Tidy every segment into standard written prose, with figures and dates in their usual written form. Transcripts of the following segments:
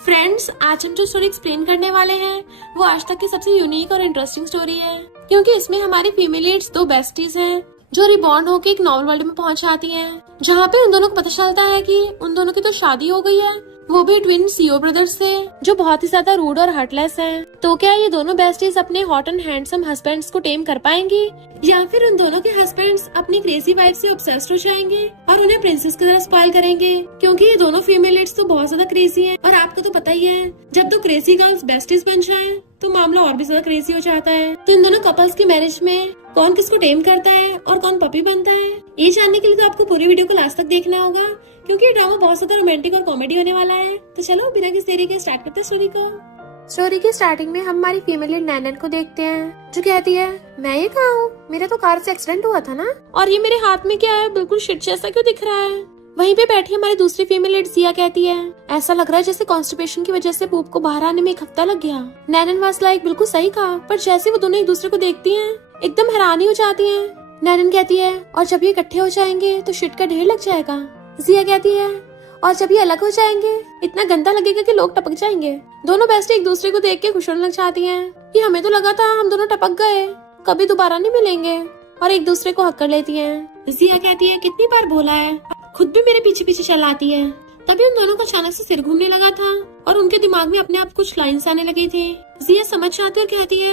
Friends, आज हम जो स्टोरी एक्सप्लेन करने वाले हैं वो आज तक की सबसे यूनिक और इंटरेस्टिंग स्टोरी है, क्योंकि इसमें हमारी फीमेल लीड्स दो बेस्टीज हैं जो रिबॉर्न होकर एक नॉवल वर्ल्ड में पहुंच जाती हैं, जहाँ पे उन दोनों को पता चलता है कि उन दोनों की तो शादी हो गई है, वो भी ट्विन सीओ ब्रदर्स से, जो बहुत ही ज्यादा रूड और हार्टलेस हैं। तो क्या ये दोनों बेस्टीज अपने हॉट एंड हैंडसम हस्बैंड्स को टेम कर पाएंगी, या फिर उन दोनों के हस्बैंड्स अपनी क्रेजी वाइफ से ऑब्सेस्ड हो जाएंगे और उन्हें प्रिंसेस की तरह स्पॉइल करेंगे, क्योंकि ये दोनों फीमेल लीड्स तो बहुत ज्यादा क्रेजी हैं। और आपको तो पता ही है, जब दो क्रेजी गर्ल्स बेस्टीज बन जाएं तो मामला और भी ज्यादा क्रेजी हो जाता है। तो इन दोनों कपल्स की मैरिज में कौन किसको टेम करता है और कौन पपी बनता है, ये जानने के लिए तो आपको पूरी वीडियो को लास्ट तक देखना होगा, क्योंकि ये ड्रामा बहुत ज्यादा रोमांटिक और कॉमेडी होने वाला है। तो चलो बिना किसी देरी के स्टार्ट करते हैं स्टोरी को। स्टोरी की स्टार्टिंग में हम हमारी फीमेल लीड नैनन को देखते हैं, जो कहती है, मैं ये कहाँ हूँ, मेरा तो कार से एक्सीडेंट हुआ था ना, और ये मेरे हाथ में क्या है, बिल्कुल शिट जैसा क्यों दिख रहा है। वहीं पे बैठी हमारी दूसरी फीमेल लीड जिया कहती है, ऐसा लग रहा है जैसे कॉन्स्टिपेशन की वजह से पूप को बाहर आने में 1 हफ्ता लग गया। नैनन वाज लाइक, बिल्कुल सही कहा, पर जैसे वो दोनों एक दूसरे को देखती हैं एकदम हैरानी हो जाती हैं। नैनन कहती है, और जब ये इकट्ठे हो जाएंगे तो शिट का ढेर लग जाएगा। जिया कहती है, और जब ये अलग हो जाएंगे इतना गंदा लगेगा कि लोग टपक जाएंगे। दोनों बेस्ट एक दूसरे को देख के खुश होने लग जाती हैं कि हमें तो लगा था हम दोनों टपक गए, कभी दोबारा नहीं मिलेंगे, और एक दूसरे को हक कर लेती हैं। जिया कहती है, कितनी बार बोला है, खुद भी मेरे पीछे पीछे चल आती है। तभी उन दोनों को अचानक से सिर घूमने लगा था और उनके दिमाग में अपने आप कुछ लाइन्स आने लगे थे। जिया समझ जाती और कहती है,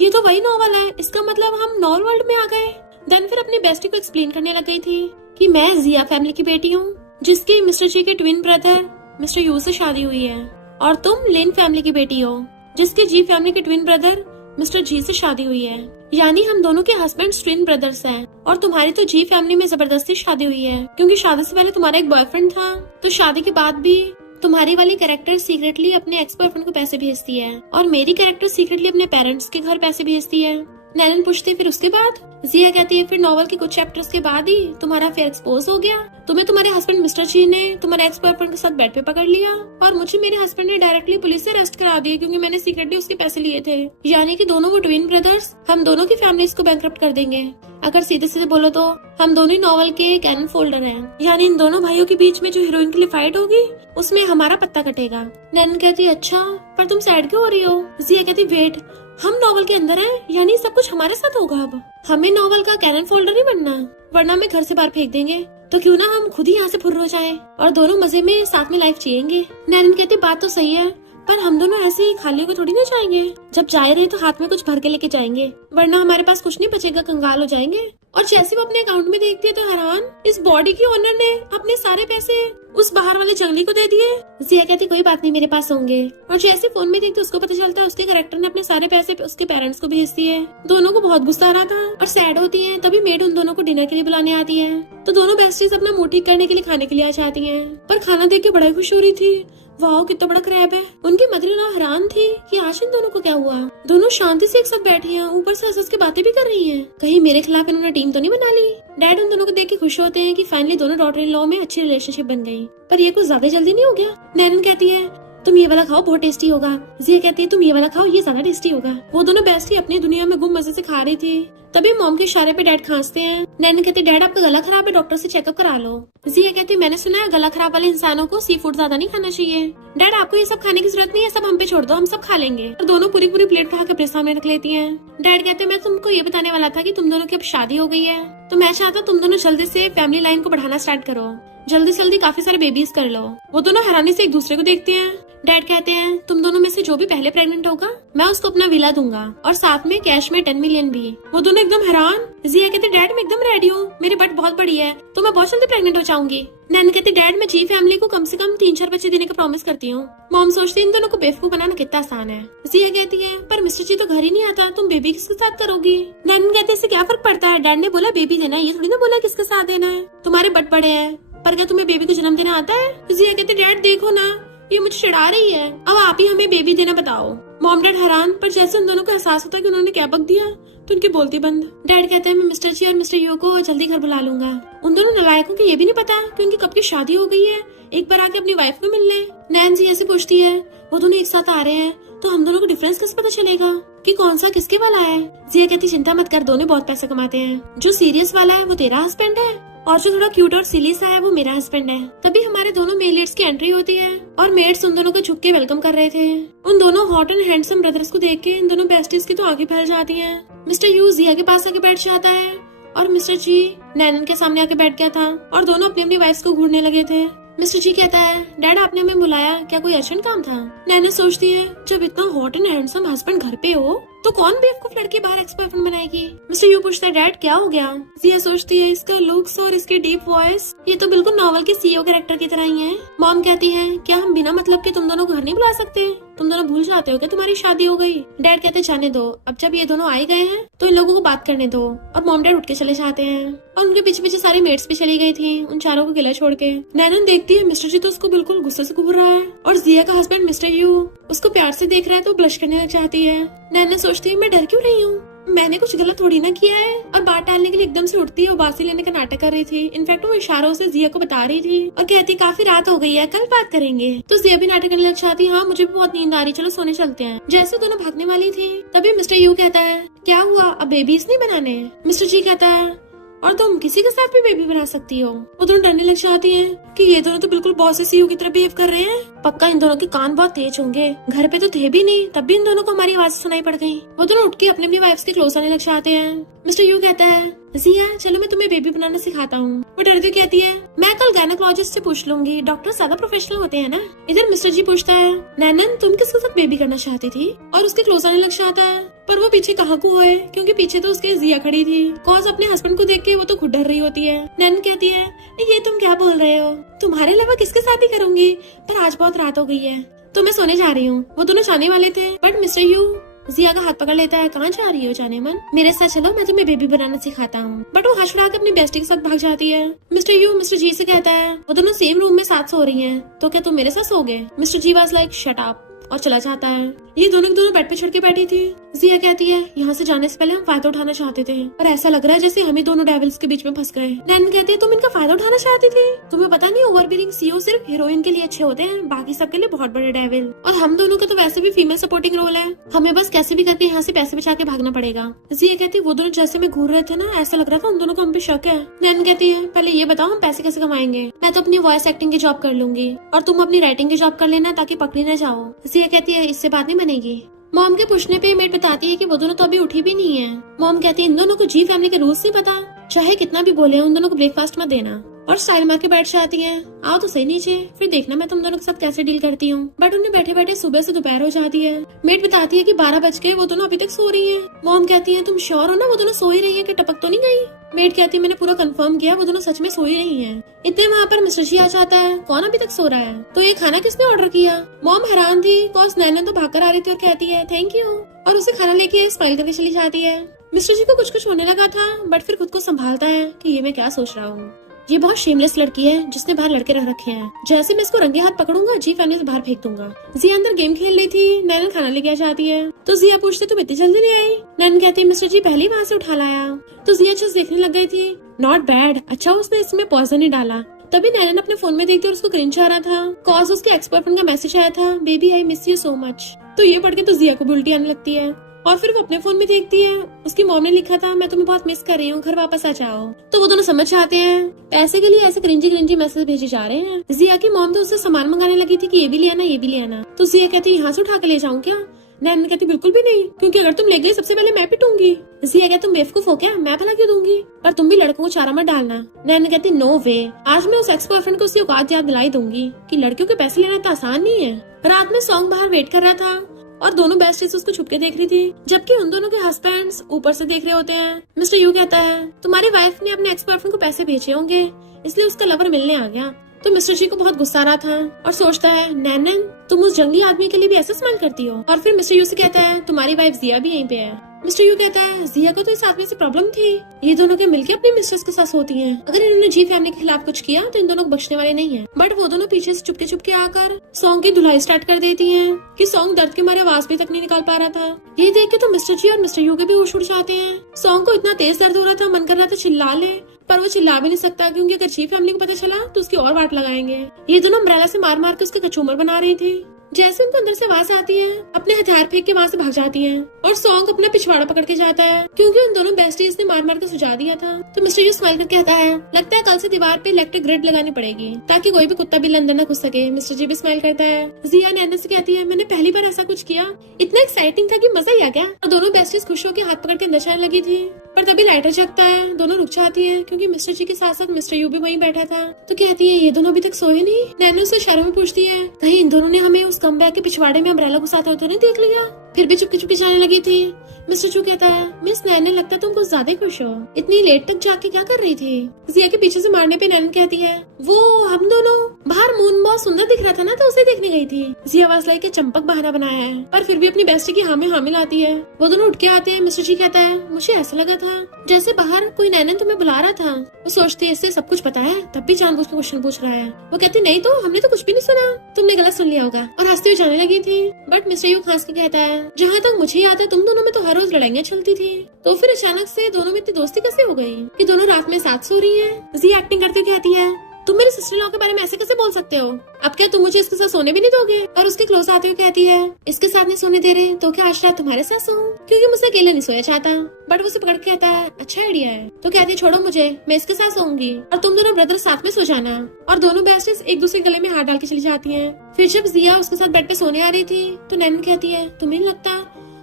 ये तो वही नॉवल है, इसका मतलब हम नॉवल वर्ल्ड में आ गए। देन फिर अपनी बेस्टी को एक्सप्लेन करने लग गई थी कि मैं जिया फैमिली की बेटी हूँ, जिसकी मिस्टर जी के ट्विन ब्रदर मिस्टर यू से शादी हुई है, और तुम लिन फैमिली की बेटी हो, जिसके जी फैमिली के ट्विन ब्रदर मिस्टर जी से शादी हुई है। यानी हम दोनों के हस्बैंड ट्विन ब्रदर्स हैं, और तुम्हारी तो जी फैमिली में जबरदस्ती शादी हुई है, क्योंकि शादी से पहले तुम्हारा एक बॉयफ्रेंड था, तो शादी के बाद भी तुम्हारी वाली कैरेक्टर सीक्रेटली अपने एक्स बॉयफ्रेंड को पैसे भेजती है, और मेरी कैरेक्टर सीक्रेटली अपने पेरेंट्स के घर पैसे भेजती है। नैनन पूछती है, फिर उसके बाद? जिया कहती है, फिर नॉवल के कुछ चैप्टर्स के बाद ही तुम्हारा अफेयर एक्सपोज हो गया। तुम्हें तुम्हारे हस्बैंड मिस्टर जी ने तुम्हारे एक्स बॉयफ्रेंड के साथ बेड पे पकड़ लिया, और मुझे मेरे हस्बैंड ने डायरेक्टली पुलिस से अरेस्ट करा दिया, क्योंकि मैंने सीक्रेटली उसके पैसे लिए थे। यानी कि दोनों वो ट्विन ब्रदर्स हम दोनों की फैमिलीज को बैंकरप्ट कर देंगे। अगर सीधे सीधे बोलो तो हम दोनों ही नॉवल के कैनन फोल्डर हैं, यानी इन दोनों भाइयों के बीच में जो हीरोइन के लिए फाइट होगी उसमें हमारा पत्ता कटेगा। नैनन कहती है, अच्छा, पर तुम सैड क्यों हो रही हो? जिया कहती, वेट, हम नॉवल के अंदर हैं, यानी सब कुछ हमारे साथ होगा। अब हमें नॉवल का कैनन फोल्डर नहीं बनना, वरना हमें घर से बाहर फेंक देंगे। तो क्यों ना हम खुद ही यहाँ से फुर्र हो जाएं और दोनों मजे में साथ में लाइफ जिएंगे। नैनन कहती, बात तो सही है, पर हम दोनों ऐसे ही खाली को थोड़ी ना जाएंगे। जब जा रहे तो हाथ में कुछ भर के लेके जाएंगे, वरना हमारे पास कुछ नहीं बचेगा, कंगाल हो जाएंगे। और जैसे वो अपने अकाउंट में देखती है तो हैरान, इस बॉडी की ओनर ने अपने सारे पैसे उस बाहर वाले जंगली को दे दिए। जिया कहती, कोई बात नहीं, मेरे पास होंगे। और जैसे फोन में देखते उसको पता चलता है उसके कैरेक्टर ने अपने सारे पैसे उसके पेरेंट्स को भेज दिए। दोनों को बहुत गुस्सा आ रहा था और सैड होती है। तभी मेड उन दोनों को डिनर के लिए बुलाने आती है, तो दोनों बेस्टीज अपना मुंह ठीक करने के लिए खाने के लिए आ जाती है। पर खाना देख के बड़ा खुश हो रही थी, वाह कितना बड़ा क्रैब है। उनकी मदर-इन-लॉ हैरान थी कि आज इन दोनों को क्या हुआ। दोनों शांति से एक साथ बैठी हैं, ऊपर से हंस-हंस के बातें भी कर रही हैं। कहीं मेरे खिलाफ इन्होंने टीम तो नहीं बना ली। डैड उन दोनों को देख के खुश होते हैं कि फाइनली दोनों डॉटर इन लॉ में अच्छी रिलेशनशिप बन गई। पर ये कुछ ज्यादा जल्दी नहीं हो गया? नैनन कहती है, तुम ये वाला खाओ, बहुत टेस्टी होगा। जिया कहती है, तुम ये वाला खाओ, ये ज्यादा टेस्टी होगा। वो दोनों बेस्टी अपनी दुनिया में गुम मजे से खा रही थी। तभी मॉम के इशारे पे डैड खांसते हैं। नैनन कहती, डैड आपका गला खराब है, डॉक्टर से चेकअप करा लो। जिया कहती, मैंने सुना है गला खराब वाले इंसानों को सी फूड ज्यादा नहीं खाना चाहिए। डैड आपको ये सब खाने की जरूरत नहीं है, सब हम पे छोड़ दो, हम सब खा लेंगे। और दोनों पूरी पूरी प्लेट उठा के अपने सामने रख लेती हैं। डैड कहते, मैं तुमको ये बताने वाला था कि तुम दोनों की अब शादी हो गई है, तो मैं चाहता तुम दोनों जल्दी से फैमिली लाइन को बढ़ाना स्टार्ट करो, जल्दी से जल्दी काफी सारे बेबीज कर लो। वो दोनों हैरानी से एक दूसरे को देखते हैं। डैड कहते हैं, तुम दोनों में से जो भी पहले प्रेग्नेंट होगा मैं उसको अपना विला दूंगा, और साथ में कैश में 10 मिलियन भी। वो दोनों एकदम हैरान। जिया कहते, डैड मैं एकदम रेडी हूँ, मेरी बट बहुत बड़ी है, तो मैं बहुत जल्दी प्रेग्नेंट हो जाऊंगी। नैन कहती, डैड मैं जी फैमिली को कम से कम 3-4 बच्चे देने का प्रॉमिस करती हूँ। मॉम सोचती है इन दोनों को बेवकूफ बनाना कितना आसान है। जिया कहती है, पर मिस्टर जी तो घर ही नहीं आता, तुम बेबी किसके साथ करोगी? नैन कहती है, इससे क्या फर्क पड़ता है, डैड ने बोला बेबी देना है, ये थोड़ी ना बोला किसके साथ देना है। तुम्हारे बट बड़े हैं, पर क्या तुम्हें बेबी को जन्म देना आता है? जिया कहती, डैड देखो ना, ये मुझे चिढ़ा रही है, अब आप ही हमें बेबी देना बताओ। मॉम डैड हैरान, पर जैसे उन दोनों को एहसास होता है कि उन्होंने क्या बक दिया तो उनकी बोलती बंद। डैड कहते हैं, मैं मिस्टर जी और मिस्टर यू को जल्दी घर बुला लूंगा। उन दोनों नालायकों को ये भी नहीं पता कि उनकी कब की शादी हो गई है, एक बार आके अपनी वाइफ को मिल ले। नैन जी ऐसे पूछती है, वो दोनों एक साथ आ रहे हैं तो हम दोनों को डिफरेंस कैसे पता चलेगा कि कौन सा किसके वाला है? जिया कहती, चिंता मत कर, दोनों बहुत पैसे कमाते हैं, जो सीरियस वाला है वो तेरा हस्बैंड है और जो थोड़ा क्यूट और सिली सा है वो मेरा हस्बैंड है। तभी हमारे दोनों मेल लीड्स की एंट्री होती है और मेड्स उन दोनों को झुक के वेलकम कर रहे थे। उन दोनों हॉट एंड हैंडसम ब्रदर्स को देख के इन दोनों बेस्टीज की तो आंखें फैल जाती हैं। मिस्टर यू जिया के पास आके बैठ जाता है और मिस्टर जी नैनन के सामने आके बैठ गया था और दोनों अपनी अपनी वाइफ्स को घूरने लगे थे। मिस्टर जी कहता है, डैड आपने हमें बुलाया, क्या कोई अर्जेंट काम था? नैनन सोचती है, जब इतना हॉट एंड हैंडसम हस्बैंड घर पे हो तो कौन बेवकूफ लड़की बाहर एक्स बॉयफ्रेंड बनाएगी? मिस्टर यू पूछता है, डैड क्या हो गया? जिया सोचती है, इसका लुक्स और इसकी डीप वॉइस ये तो बिल्कुल नॉवल के सीईओ कैरेक्टर की तरह ही है। मॉम कहती है, क्या हम बिना मतलब के तुम दोनों को घर नहीं बुला सकते? तुम दोनों भूल जाते हो कि तुम्हारी शादी हो गई? डैड कहते, जाने दो, अब जब ये दोनों आए गए हैं तो इन लोगों को बात करने दो। और मॉम डैड उठ के चले जाते हैं और उनके पीछे पीछे सारी मेट्स भी चली गई थी, उन चारों को अकेला छोड़ के। नैनन देखती है मिस्टर जी तो उसको बिल्कुल गुस्से से घूर रहा है और जिया का हस्बैंड मिस्टर यू उसको प्यार से देख रहा है तो ब्लश करने लग जाती है। नैनन सोचती है, मैं डर क्यों रही हूँ, मैंने कुछ गलत थोड़ी ना किया है। और बात टालने के लिए एकदम से उठती है और बासी लेने का नाटक कर रही थी। इनफैक्ट वो इशारों से जिया को बता रही थी और कहती, काफी रात हो गई है, कल बात करेंगे। तो जिया भी नाटक करने लग जाती, हाँ मुझे भी बहुत नींद आ रही, चलो सोने चलते हैं। जैसे दोनों भागने वाली थी तभी मिस्टर यू कहता है, क्या हुआ, अब बेबीज नहीं बनाने? मिस्टर जी कहता है, और तुम किसी के साथ भी बेबी बना सकती हो। वो दोनों डरने लग जाती हैं कि ये दोनों तो बिल्कुल बॉस सीईओ की तरह बिहेव कर रहे हैं। पक्का इन दोनों के कान बहुत तेज होंगे, घर पे तो थे भी नहीं तब भी इन दोनों को हमारी आवाज सुनाई पड़ गई। वो दोनों उठ के अपनी अपनी वाइफ्स के क्लोज आने लग जाते हैं। मिस्टर यू कहता है, जिया चलो मैं तुम्हें बेबी बनाना सिखाता हूँ। वो डरती कहती है, मैं कल गायनेकोलॉजिस्ट से पूछ लूंगी, डॉक्टर ज्यादा प्रोफेशनल होते हैं ना। इधर मिस्टर जी पूछता है, नैनन तुम किसके साथ बेबी करना चाहती थी? और उसके क्लोज आने लग जाता है, पर वो पीछे कहाँ को है क्योंकि पीछे तो उसके जिया खड़ी थी। कॉज अपने हस्बैंड को देख के वो तो खुद डर रही होती है। नैनन कहती है, ये तुम क्या बोल रहे हो, तुम्हारे अलावा किसके साथ ही करूंगी, पर आज बहुत रात हो गई है तो मैं सोने जा रही हूँ। वो दोनों जाने वाले थे बट मिस्टर यू जिया का हाथ पकड़ लेता है, कहाँ जा रही हो जाने मन, मेरे साथ चलो मैं तुम्हें बेबी बनाना सिखाता हूँ। बट वो हंस के अपनी बेस्टी के साथ भाग जाती है। मिस्टर यू मिस्टर जी से कहता है, वो दोनों सेम रूम में साथ सो रही हैं, तो क्या तुम मेरे साथ सोगे? Mister G was like shut up और चला जाता है। ये दोनों के दोनों बेड पे चढ़ के बैठी थी। जिया कहती है, यहाँ से जाने से पहले हम फायदा उठाना चाहते थे पर ऐसा लग रहा है जैसे हम ही दोनों डेविल्स के बीच में फंस गए। नैनन कहती है, तुम इनका फायदा उठाना चाहती थी? तुम्हें पता नहीं ओवरबीरिंग सीईओ सिर्फ हीरोइन के लिए अच्छे होते हैं, बाकी सबके लिए बहुत बड़े डेविल। और हम दोनों का तो वैसे भी फीमेल सपोर्टिंग रोल है, हमें बस कैसे भी करके यहाँ से पैसे बचा के भागना पड़ेगा। जिया कहती है, वो दोनों जैसे में घूर रहे थे ना, ऐसा लग रहा था उन दोनों को हम पे शक है। नैनन कहती है, पहले ये बताओ हम पैसे कैसे कमाएंगे? मैं तो अपनी वॉइस एक्टिंग की जॉब कर लूंगी और तुम अपनी राइटिंग की जॉब कर लेना ताकि पकड़ी न जाओ। जिया कहती है, इससे बात नहीं बनेगी। मॉम के पूछने पे मेड बताती है कि वो दोनों तो अभी उठी भी नहीं है। मॉम कहती है, इन दोनों को जी फैमिली के रूल्स नहीं पता, चाहे कितना भी बोले उन दोनों को ब्रेकफास्ट मत देना। और स्टाइल मार के बैठ जाती हैं, आओ तो सही नीचे, फिर देखना मैं तुम दोनों के साथ कैसे डील करती हूँ। बट उन्हें बैठे बैठे सुबह से दोपहर हो जाती है। मेड बताती है कि 12 बज गए, वो दोनों अभी तक सो रही हैं। मॉम कहती है, तुम श्योर हो ना वो दोनों सो ही रही है कि टपक तो नहीं गई? मेड कहती है, मैंने पूरा कंफर्म किया, वो दोनों सच में सो ही रही हैं। इतने वहाँ पर मिस्टर जी आ जाता है, कौन अभी तक सो रहा है? तो ये खाना किसने ऑर्डर किया? मॉम हैरान थी, कॉज नैनन तो भागकर आ रही थी और कहती है थैंक यू, और उसे खाना लेके स्माइल करके चली जाती है। मिस्टर जी को कुछ होने लगा था बट फिर खुद को संभालता है कि ये मैं क्या सोच रहा हूँ, ये बहुत शेमलेस लड़की है जिसने बाहर लड़के रख रखे हैं, जैसे मैं इसको रंगे हाथ पकड़ूंगा जी फैमिली से बाहर फेंक दूंगा। जिया अंदर गेम खेल रही थी, नैनन खाना लेके आ जाती है तो जिया पूछती, तुम इतनी जल्दी ले आई? नैनन कहती है, मिस्टर जी पहले ही वहाँ से उठा लाया। तो जिया चीज देखने लग गई थी, नॉट बैड, अच्छा उसने इसमें पॉइजन ही डाला। तभी नैनन अपने फोन में देखती और उसको क्रिंज आ रहा था, कॉज उसके एक्स बॉयफ्रेंड का मैसेज आया था, baby I miss you so much. तो ये पढ़ के तो जिया को भी उल्टी आने लगती है और फिर वो अपने फोन में देखती है, उसकी मॉम ने लिखा था, मैं तुम्हें बहुत मिस कर रही हूँ, घर वापस आ जाओ। तो वो दोनों समझ जाते हैं पैसे के लिए ऐसे क्रिंजी मैसेज भेजे जा रहे हैं। जिया की मॉम तो उससे सामान मंगाने लगी थी कि ये भी ले आना, ये भी ले आना। तो जिया कहती है, यहाँ से उठा के ले जाऊँ क्या? नैनन कहती, बिल्कुल भी नहीं, क्योंकि अगर तुम ले गई सबसे पहले मैं पिटूंगी। जिया कहती, तुम बेवकूफ हो क्या, मैं भला क्यों दूंगी, पर तुम भी लड़कों को चारा मत डालना। नैनन कहती, नो वे, आज मैं उस एक्स बॉयफ्रेंड को उसकी औकात याद दिलाई दूंगी कि लड़कियों के पैसे लेना इतना आसान नहीं है। रात में सॉन्ग बाहर वेट कर रहा था और दोनों बेस्टीज उसको छुपके देख रही थी, जबकि उन दोनों के हस्बैंड्स ऊपर से देख रहे होते हैं। मिस्टर यू कहता है, तुम्हारी वाइफ ने अपने एक्स बॉयफ्रेंड को पैसे भेजे होंगे इसलिए उसका लवर मिलने आ गया। तो मिस्टर जी को बहुत गुस्सा आ रहा था और सोचता है, नैनन तुम उस जंगली आदमी के लिए भी ऐसा इस्तेमाल करती हो? और फिर मिस्टर यू से कहता है, तुम्हारी वाइफ जिया भी यहीं पे है। मिस्टर यू कहता है, जिया को तो इस आदमी से प्रॉब्लम थी, ये दोनों के मिलके अपनी मिस्ट्रेस के साथ होती हैं, अगर इन्होंने जी फैमिली के खिलाफ कुछ किया तो इन दोनों को बख्शने वाले नहीं है। बट वो दोनों पीछे से चुपके चुपके आकर सॉन्ग की धुलाई स्टार्ट कर देती हैं कि सॉन्ग दर्द के मारे आवाज भी तक नहीं निकाल पा रहा था। ये देख के तो मिस्टर जी और मिस्टर यू के भी होश उड़ जाते हैं। सॉन्ग को इतना तेज दर्द हो रहा था, मन कर रहा था चिल्ला ले, पर वो चिल्ला भी नहीं सकता क्योंकि अगर जी फैमिली को पता चला तो उसकी और वाट लगाएंगे। ये दोनों अम्ब्रेला से मार मार के उसके कचूमर बना रही थी। जैसे उनको अंदर से आवाज आती है, अपने हथियार फेंक के वहाँ से भाग जाती है और सॉन्ग अपना पिछवाड़ा पकड़ के जाता है क्योंकि उन दोनों बेस्टीज ने मार मार के सुझा दिया था। तो मिस्टर यू स्माइल करके कहता है, लगता है कल से दीवार पे इलेक्ट्रिक ग्रिड लगानी पड़ेगी ताकि कोई भी कुत्ता बिल्ली अंदर न घुस सके। मिस्टर जी भी स्माइल करता है। जिया नैना से कहती है, मैंने पहली बार ऐसा कुछ किया, इतना एक्साइटिंग था कि मजा ही आ गया। और दोनों बेस्टीज खुश होकर हाथ पकड़ के अंदर जाने लगी थी, पर तभी लाइटर जगता है। दोनों रुक जाती है क्योंकि मिस्टर जी के साथ साथ मिस्टर यू भी वहीं बैठा था। तो कहती है, ये दोनों अभी तक सोए नहीं। नैनो से इशारों में पूछती है, कहीं इन दोनों ने हमें उस कमबैक के पिछवाड़े में अम्ब्रेला घुसाते हुए तो नहीं देख लिया। फिर भी चुपके चुपके जाने लगी थी। मिस्टर चू कहता है, मिस नैन, लगता है तुम कुछ ज्यादा खुश हो, इतनी लेट तक जाके क्या कर रही थी। जिया के पीछे से मारने पे नैन कहती है, वो हम दोनों बाहर मून बहुत सुंदर दिख रहा था ना, तो उसे देखने गई थी। जिया आवाज लाई के चंपक बहाना बनाया है, पर फिर भी अपनी बेस्टी की हाँ में हाँ मिलाती है। वो दोनों उठ के आते हैं। मिस्टर जी कहता है, मुझे ऐसा लगा था जैसे बाहर कोई नैनन तुम्हें बुला रहा था। वो सोचते है इससे सब कुछ पता है, तब भी जानबूझ के क्वेश्चन पूछ रहा है। वो कहती, नहीं तो हमने तो कुछ भी नहीं सुना, तुमने गलत सुन लिया होगा, और हंसते हुए जाने लगी थी। बट मिस्टर यू हंस के कहता है, जहाँ तक मुझे याद है तुम दोनों में तो हर रोज लड़ाइयाँ चलती थी, तो फिर अचानक से दोनों में इतनी दोस्ती कैसे हो गई कि दोनों रात में साथ सो रही हैं। जी एक्टिंग करते कहती है, तुम मेरे सिस्टर लॉ के बारे में ऐसे कैसे बोल सकते हो? अब क्या तुम मुझे इसके साथ सोने भी नहीं दोगे? और उसके क्लोज आते हुए कहती है, इसके साथ नहीं सोने दे रहे तो क्या आज रात तुम्हारे साथ सोऊं? क्योंकि मुझसे अकेले नहीं सोया चाहता। बट वो उसे पकड़ के कहता है, अच्छा आइडिया है। तो कहती है, छोड़ो मुझे, मैं इसके साथ सोऊंगी और तुम दोनों ब्रदर साथ में सो जाना। और दोनों बेस्टीज एक दूसरे गले में हाथ डाल के चली जाती है। फिर जब जिया उसके साथ बेड पे सोने आ रही थी तो नैन कहती है, तुम्हें नहीं लगता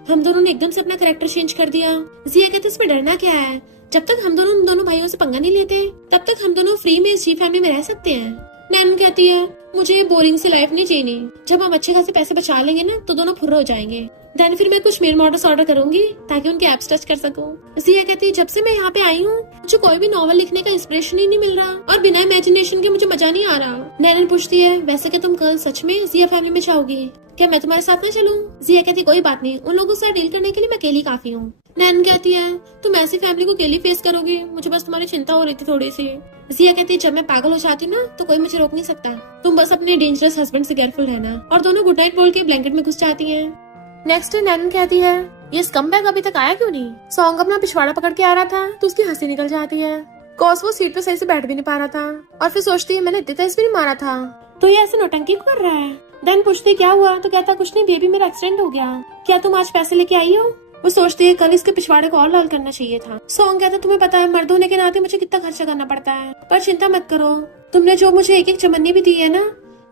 हम दोनों ने एकदम से अपना कैरेक्टर चेंज कर दिया? जिया कहती है, इस पे डरना क्या है, जब तक हम दोनों भाइयों से पंगा नहीं लेते तब तक हम दोनों फ्री में इस जी फैमिली में रह सकते हैं। नैन कहती है, मुझे ये बोरिंग सी लाइफ नहीं जीनी, जब हम अच्छे खासे पैसे बचा लेंगे ना तो दोनों फुर्र हो जाएंगे, देन फिर मैं कुछ मेल मॉडल्स ऑर्डर करूंगी ताकि उनके एप्स टच कर सकूं। जिया कहती है, जब से मैं यहाँ पे आई हूँ मुझे कोई भी नॉवल लिखने का इंस्पिरेशन ही नहीं मिल रहा और बिना इमेजिनेशन के मुझे मजा नहीं आ रहा। नैन पूछती है, वैसे क्या तुम कल सच में जिया फैमिली में जाओगी? क्या मैं तुम्हारे साथ न चलूं? जिया कहती, कोई बात नहीं, उन लोगों से डील करने के लिए मैं अकेली काफी हूँ। नैन कहती है, तुम ऐसी फैमिली को अकेली फेस करोगी, मुझे बस तुम्हारी चिंता हो रही थी थोड़ी सी। जिया कहती है, जब मैं पागल हो जाती ना तो कोई मुझे रोक नहीं सकता, तुम बस अपने डेंजरस हस्बैंड से केयरफुल रहना। और दोनों गुड नाइट बोल के ब्लैंकेट में घुस जाती हैं। नेक्स्ट डे नैन कहती है, ये स्कमबैग अभी तक आया क्यों नहीं? सॉन्ग अपना पिछवाड़ा पकड़ के आ रहा था तो उसकी हंसी निकल जाती है, कॉज वो सीट पे सही से बैठ भी नहीं पा रहा था। और फिर सोचती है, मैंने इतने तेज भी नहीं मारा था, तो ये ऐसे नौटंकी कर रहा है। देन पूछती क्या हुआ? तो कहता, कुछ नहीं बेबी, मेरा एक्सीडेंट हो गया। क्या तुम आज पैसे लेके आई हो? वो सोचती है, कल इसके पिछवाड़े को और लाल करना चाहिए था। सॉन्ग कहता, तुम्हें पता है मर्द होने के नाते मुझे कितना खर्चा करना पड़ता है, पर चिंता मत करो, तुमने जो मुझे एक एक चमन्नी भी दी है ना,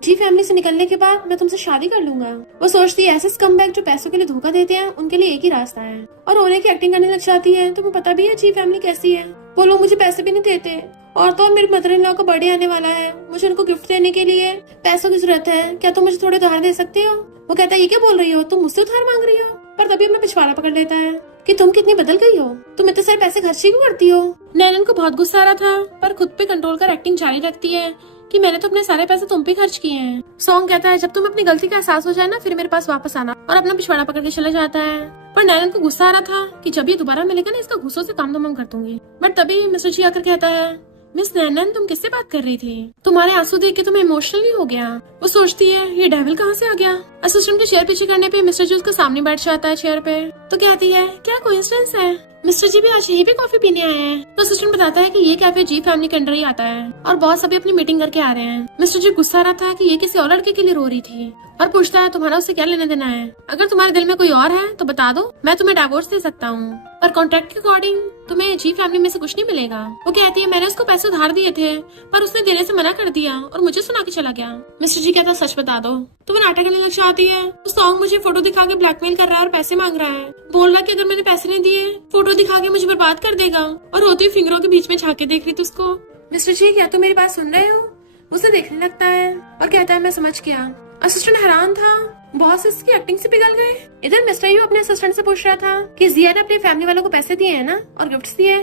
जी फैमिली से निकलने के बाद मैं तुमसे शादी कर लूंगा। वो सोचती है, ऐसे स्कमबैग जो पैसों के लिए धोखा देते हैं उनके लिए एक ही रास्ता है, और रोने की एक्टिंग करने लग जाती है। तुम्हें पता भी है जी फैमिली कैसी है, वो लोग मुझे पैसे भी नहीं देते, और तो मेरे मदर इन लॉ का बर्थडे आने वाला है, मुझे उनको गिफ्ट देने के लिए पैसों की जरूरत है, क्या तुम मुझे थोड़े उधार दे सकते हो? वो कहता है, ये क्या बोल रही हो, तुम मुझसे उधार मांग रही हो? पर तभी अपना पिछवाड़ा पकड़ लेता है कि तुम कितनी बदल गई हो, तुम इतने सारे पैसे खर्च क्यों करती हो? नैनन को बहुत गुस्सा आ रहा था, पर खुद पे कंट्रोल कर एक्टिंग जारी रखती है कि मैंने तो अपने सारे पैसे तुम पे खर्च किए हैं। सॉन्ग कहता है, जब तुम अपनी गलती का एहसास हो जाए ना फिर मेरे पास वापस आना, और अपना पिछवाड़ा पकड़ के चला जाता है। पर नैनन को गुस्सा आ रहा था कि जब ये दोबारा मिलेगा ना इसका गुस्सों से काम तमाम कर दूंगी। बट तभी मिस्टर जी आकर कहता है, मिस नैनन, तुम किससे बात कर रही थी? तुम्हारे आंसू देख के तुम्हें इमोशनली हो गया। वो सोचती है, ये डेविल कहाँ से आ गया? असिस्टेंट के चेयर पीछे करने पे मिस्टर जी उसके सामने बैठ जाता है चेयर पे। तो कहती है, क्या कोइंसिडेंस है, मिस्टर जी भी आज यहीं पे कॉफी पीने आए हैं। तो असिस्टेंट बताता है कि ये कैफे जी फैमिली के अंडर ही आता है और बॉस सभी अपनी मीटिंग करके आ रहे हैं। मिस्टर जी गुस्सा आ रहा था कि ये किसी और लड़के के लिए रो रही थी और पूछता है, तुम्हारा उससे क्या लेना देना है? अगर तुम्हारे दिल में कोई और है तो बता दो, मैं तुम्हें डिवोर्स दे सकता हूँ, पर कॉन्ट्रैक्ट के अकॉर्डिंग तुम्हें जी फैमिली में से कुछ नहीं मिलेगा। वो कहती है, मैंने उसको पैसे उधार दिए थे पर उसने देने से मना कर दिया और मुझे सुना के चला गया। मिस्टर जी कहता, सच बता दो। तो वो नाटक करने लग जाती है। तो सॉन्ग मुझे फोटो दिखा के ब्लैकमेल कर रहा है और पैसे मांग रहा है, बोल रहा है कि अगर मैंने पैसे नहीं दिए फोटो दिखा के मुझे बर्बाद कर देगा, और रोती हुई फिंगरों के बीच में झांक के देख रही थी उसको। मिस्टर जी, क्या तुम मेरी बात सुन रहे हो? उसे देखने लगता है और कहता है, मैं समझ गया। असिस्टेंट हैरान था, बॉस इसकी एक्टिंग से पिघल गए। इधर मिस्टर यू अपने असिस्टेंट से पूछ रहा था कि जिया ने अपनी फैमिली वालों को पैसे दिए हैं ना और गिफ्ट्स दिए।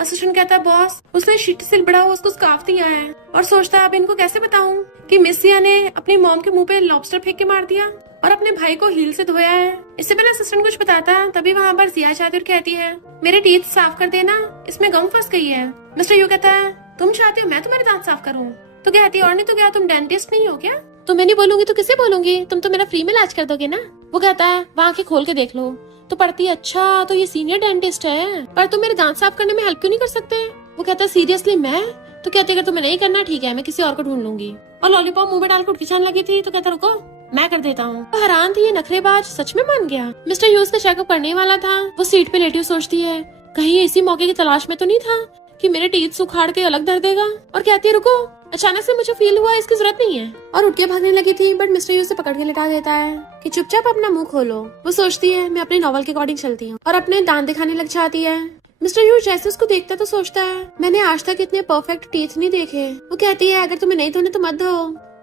असिस्टेंट कहता है, बॉस उसने शीट से बड़ा हुआ उसको स्कार्फ दिया है, और सोचता है अब इनको कैसे बताऊं कि मिस जिया ने अपनी मॉम के मुंह पे लॉबस्टर फेंक के मार दिया और अपने भाई को हील से धोया है। इससे पहले असिस्टेंट कुछ बताता तभी वहाँ पर जिया चाहती और कहती है, मेरे टीथ साफ कर देना, इसमें गम फंस गई है। मिस्टर यू कहता है, तुम चाहते हो मैं तुम्हारे दांत साफ करूँ? तो कहती है, और नहीं तो क्या, तुम डेंटिस्ट नहीं हो क्या? तो मैं नहीं बोलूंगी तो किसे बोलूंगी, तुम तो मेरा फ्री में इलाज कर दोगे ना। वो कहता है, वहाँ के खोल के देख लो। तो पढ़ती है, अच्छा तो ये सीनियर डेंटिस्ट है, पर तुम मेरे दांत साफ करने में हेल्प क्यों नहीं कर सकते? वो कहता है, सीरियसली मैं? तो कहती है, अगर तुम्हें नहीं करना ठीक है, मैं किसी और को ढूंढ लूंगी। और लॉलीपॉप मुंह में डाल के उठ के जाने लगी थी। तो कहता, रुको, मैं कर देता हूँ। वो हैरान थी, ये नखरेबाज सच में मान गया। मिस्टर ह्यूज का चेकअप करने वाला था। वो सीट पे लेटी सोचती है कहीं इसी मौके की तलाश में तो नहीं था कि मेरे टीथ उखाड़ के अलग धर देगा। और कहती है रुको, अचानक से मुझे फील हुआ इसकी जरूरत नहीं है, और उठ के भागने लगी थी। बट मिस्टर ह्यूज से पकड़ के लिटा देता है कि चुपचाप अपना मुंह खोलो। वो सोचती है मैं अपने नॉवल के अकॉर्डिंग चलती हूँ और अपने दांत दिखाने लग जाती है। मिस्टर ह्यूज जैसे उसको देखता तो सोचता है मैंने आज तक इतने परफेक्ट टीथ नहीं देखे। वो कहती है अगर तुम्हें नहीं धोने तो मत धो।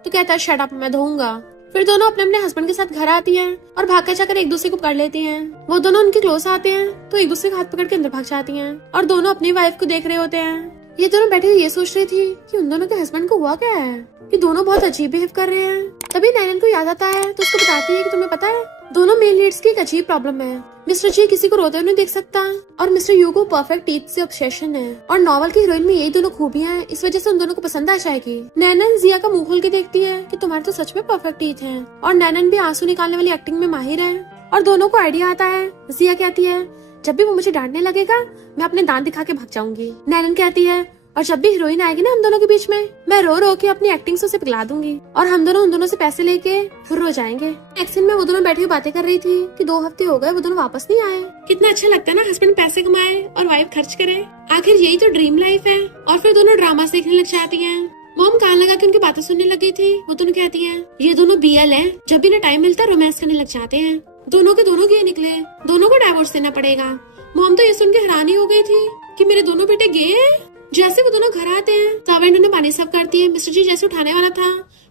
तो कहता है शट अप, मैं धोऊंगा। फिर दोनों अपने अपने हस्बैंड के साथ घर आती हैं और भाग कर जाकर एक दूसरे को पकड़ लेती हैं। वो दोनों उनके क्लोज आते हैं तो एक दूसरे का हाथ पकड़ के अंदर भाग जाती हैं और दोनों अपनी वाइफ को देख रहे होते हैं। ये दोनों बैठे ये सोच रही थी कि उन दोनों के हस्बैंड को हुआ क्या है कि दोनों बहुत अजीब बिहेव कर रहे हैं। तभी नैनन को याद आता है तो उसको बताती है कि तुम्हें पता है दोनों मेल लीड्स की एक अजीब प्रॉब्लम है। मिस्टर जी किसी को रोते हुए नहीं देख सकता और मिस्टर यू को परफेक्ट टीथ से ऑब्सेशन है और नॉवल की हीरोइन में यही दोनों खूबियां हैं, इस वजह से उन दोनों को पसंद आ जाएगी। नैनन जिया का मुंह खोल के देखती है कि तुम्हारे तो सच में परफेक्ट टीथ हैं और नैनन भी आंसू निकालने वाली एक्टिंग में माहिर है। और दोनों को आइडिया आता है। जिया कहती है जब भी वो मुझे डांटने लगेगा मैं अपने दांत दिखा के भाग जाऊंगी। नैनन कहती है और जब भी हीरोइन आएगी ना हम दोनों के बीच में मैं रो रो के अपनी एक्टिंग से उसे पिघला दूंगी और हम दोनों उन दोनों से पैसे लेके फिर रो जाएंगे। नेक्स्ट सीन में वो दोनों बैठे हुए बातें कर रही थी कि 2 हफ्ते हो गए वो दोनों वापस नहीं आए। कितना अच्छा लगता है ना हस्बैंड पैसे कमाए और वाइफ खर्च करे, आखिर यही तो ड्रीम लाइफ है। और फिर दोनों ड्रामा देखने लग जाती है। मॉम कान लगा के उनकी बातें सुनने लग गई थी। वो दोनों कहती है ये दोनों BL है, जब भी ना टाइम मिलता है रोमांस करने लग जाते हैं। दोनों के दोनों गे निकले, दोनों को डाइवोर्स देना पड़ेगा। मॉम तो ये सुन के हैरानी हो गई थी कि मेरे दोनों बेटे गे हैं। जैसे वो दोनों घर आते हैं सर्वेंट उन्हें पानी सर्व करती है। मिस्टर जी जैसे उठाने वाला था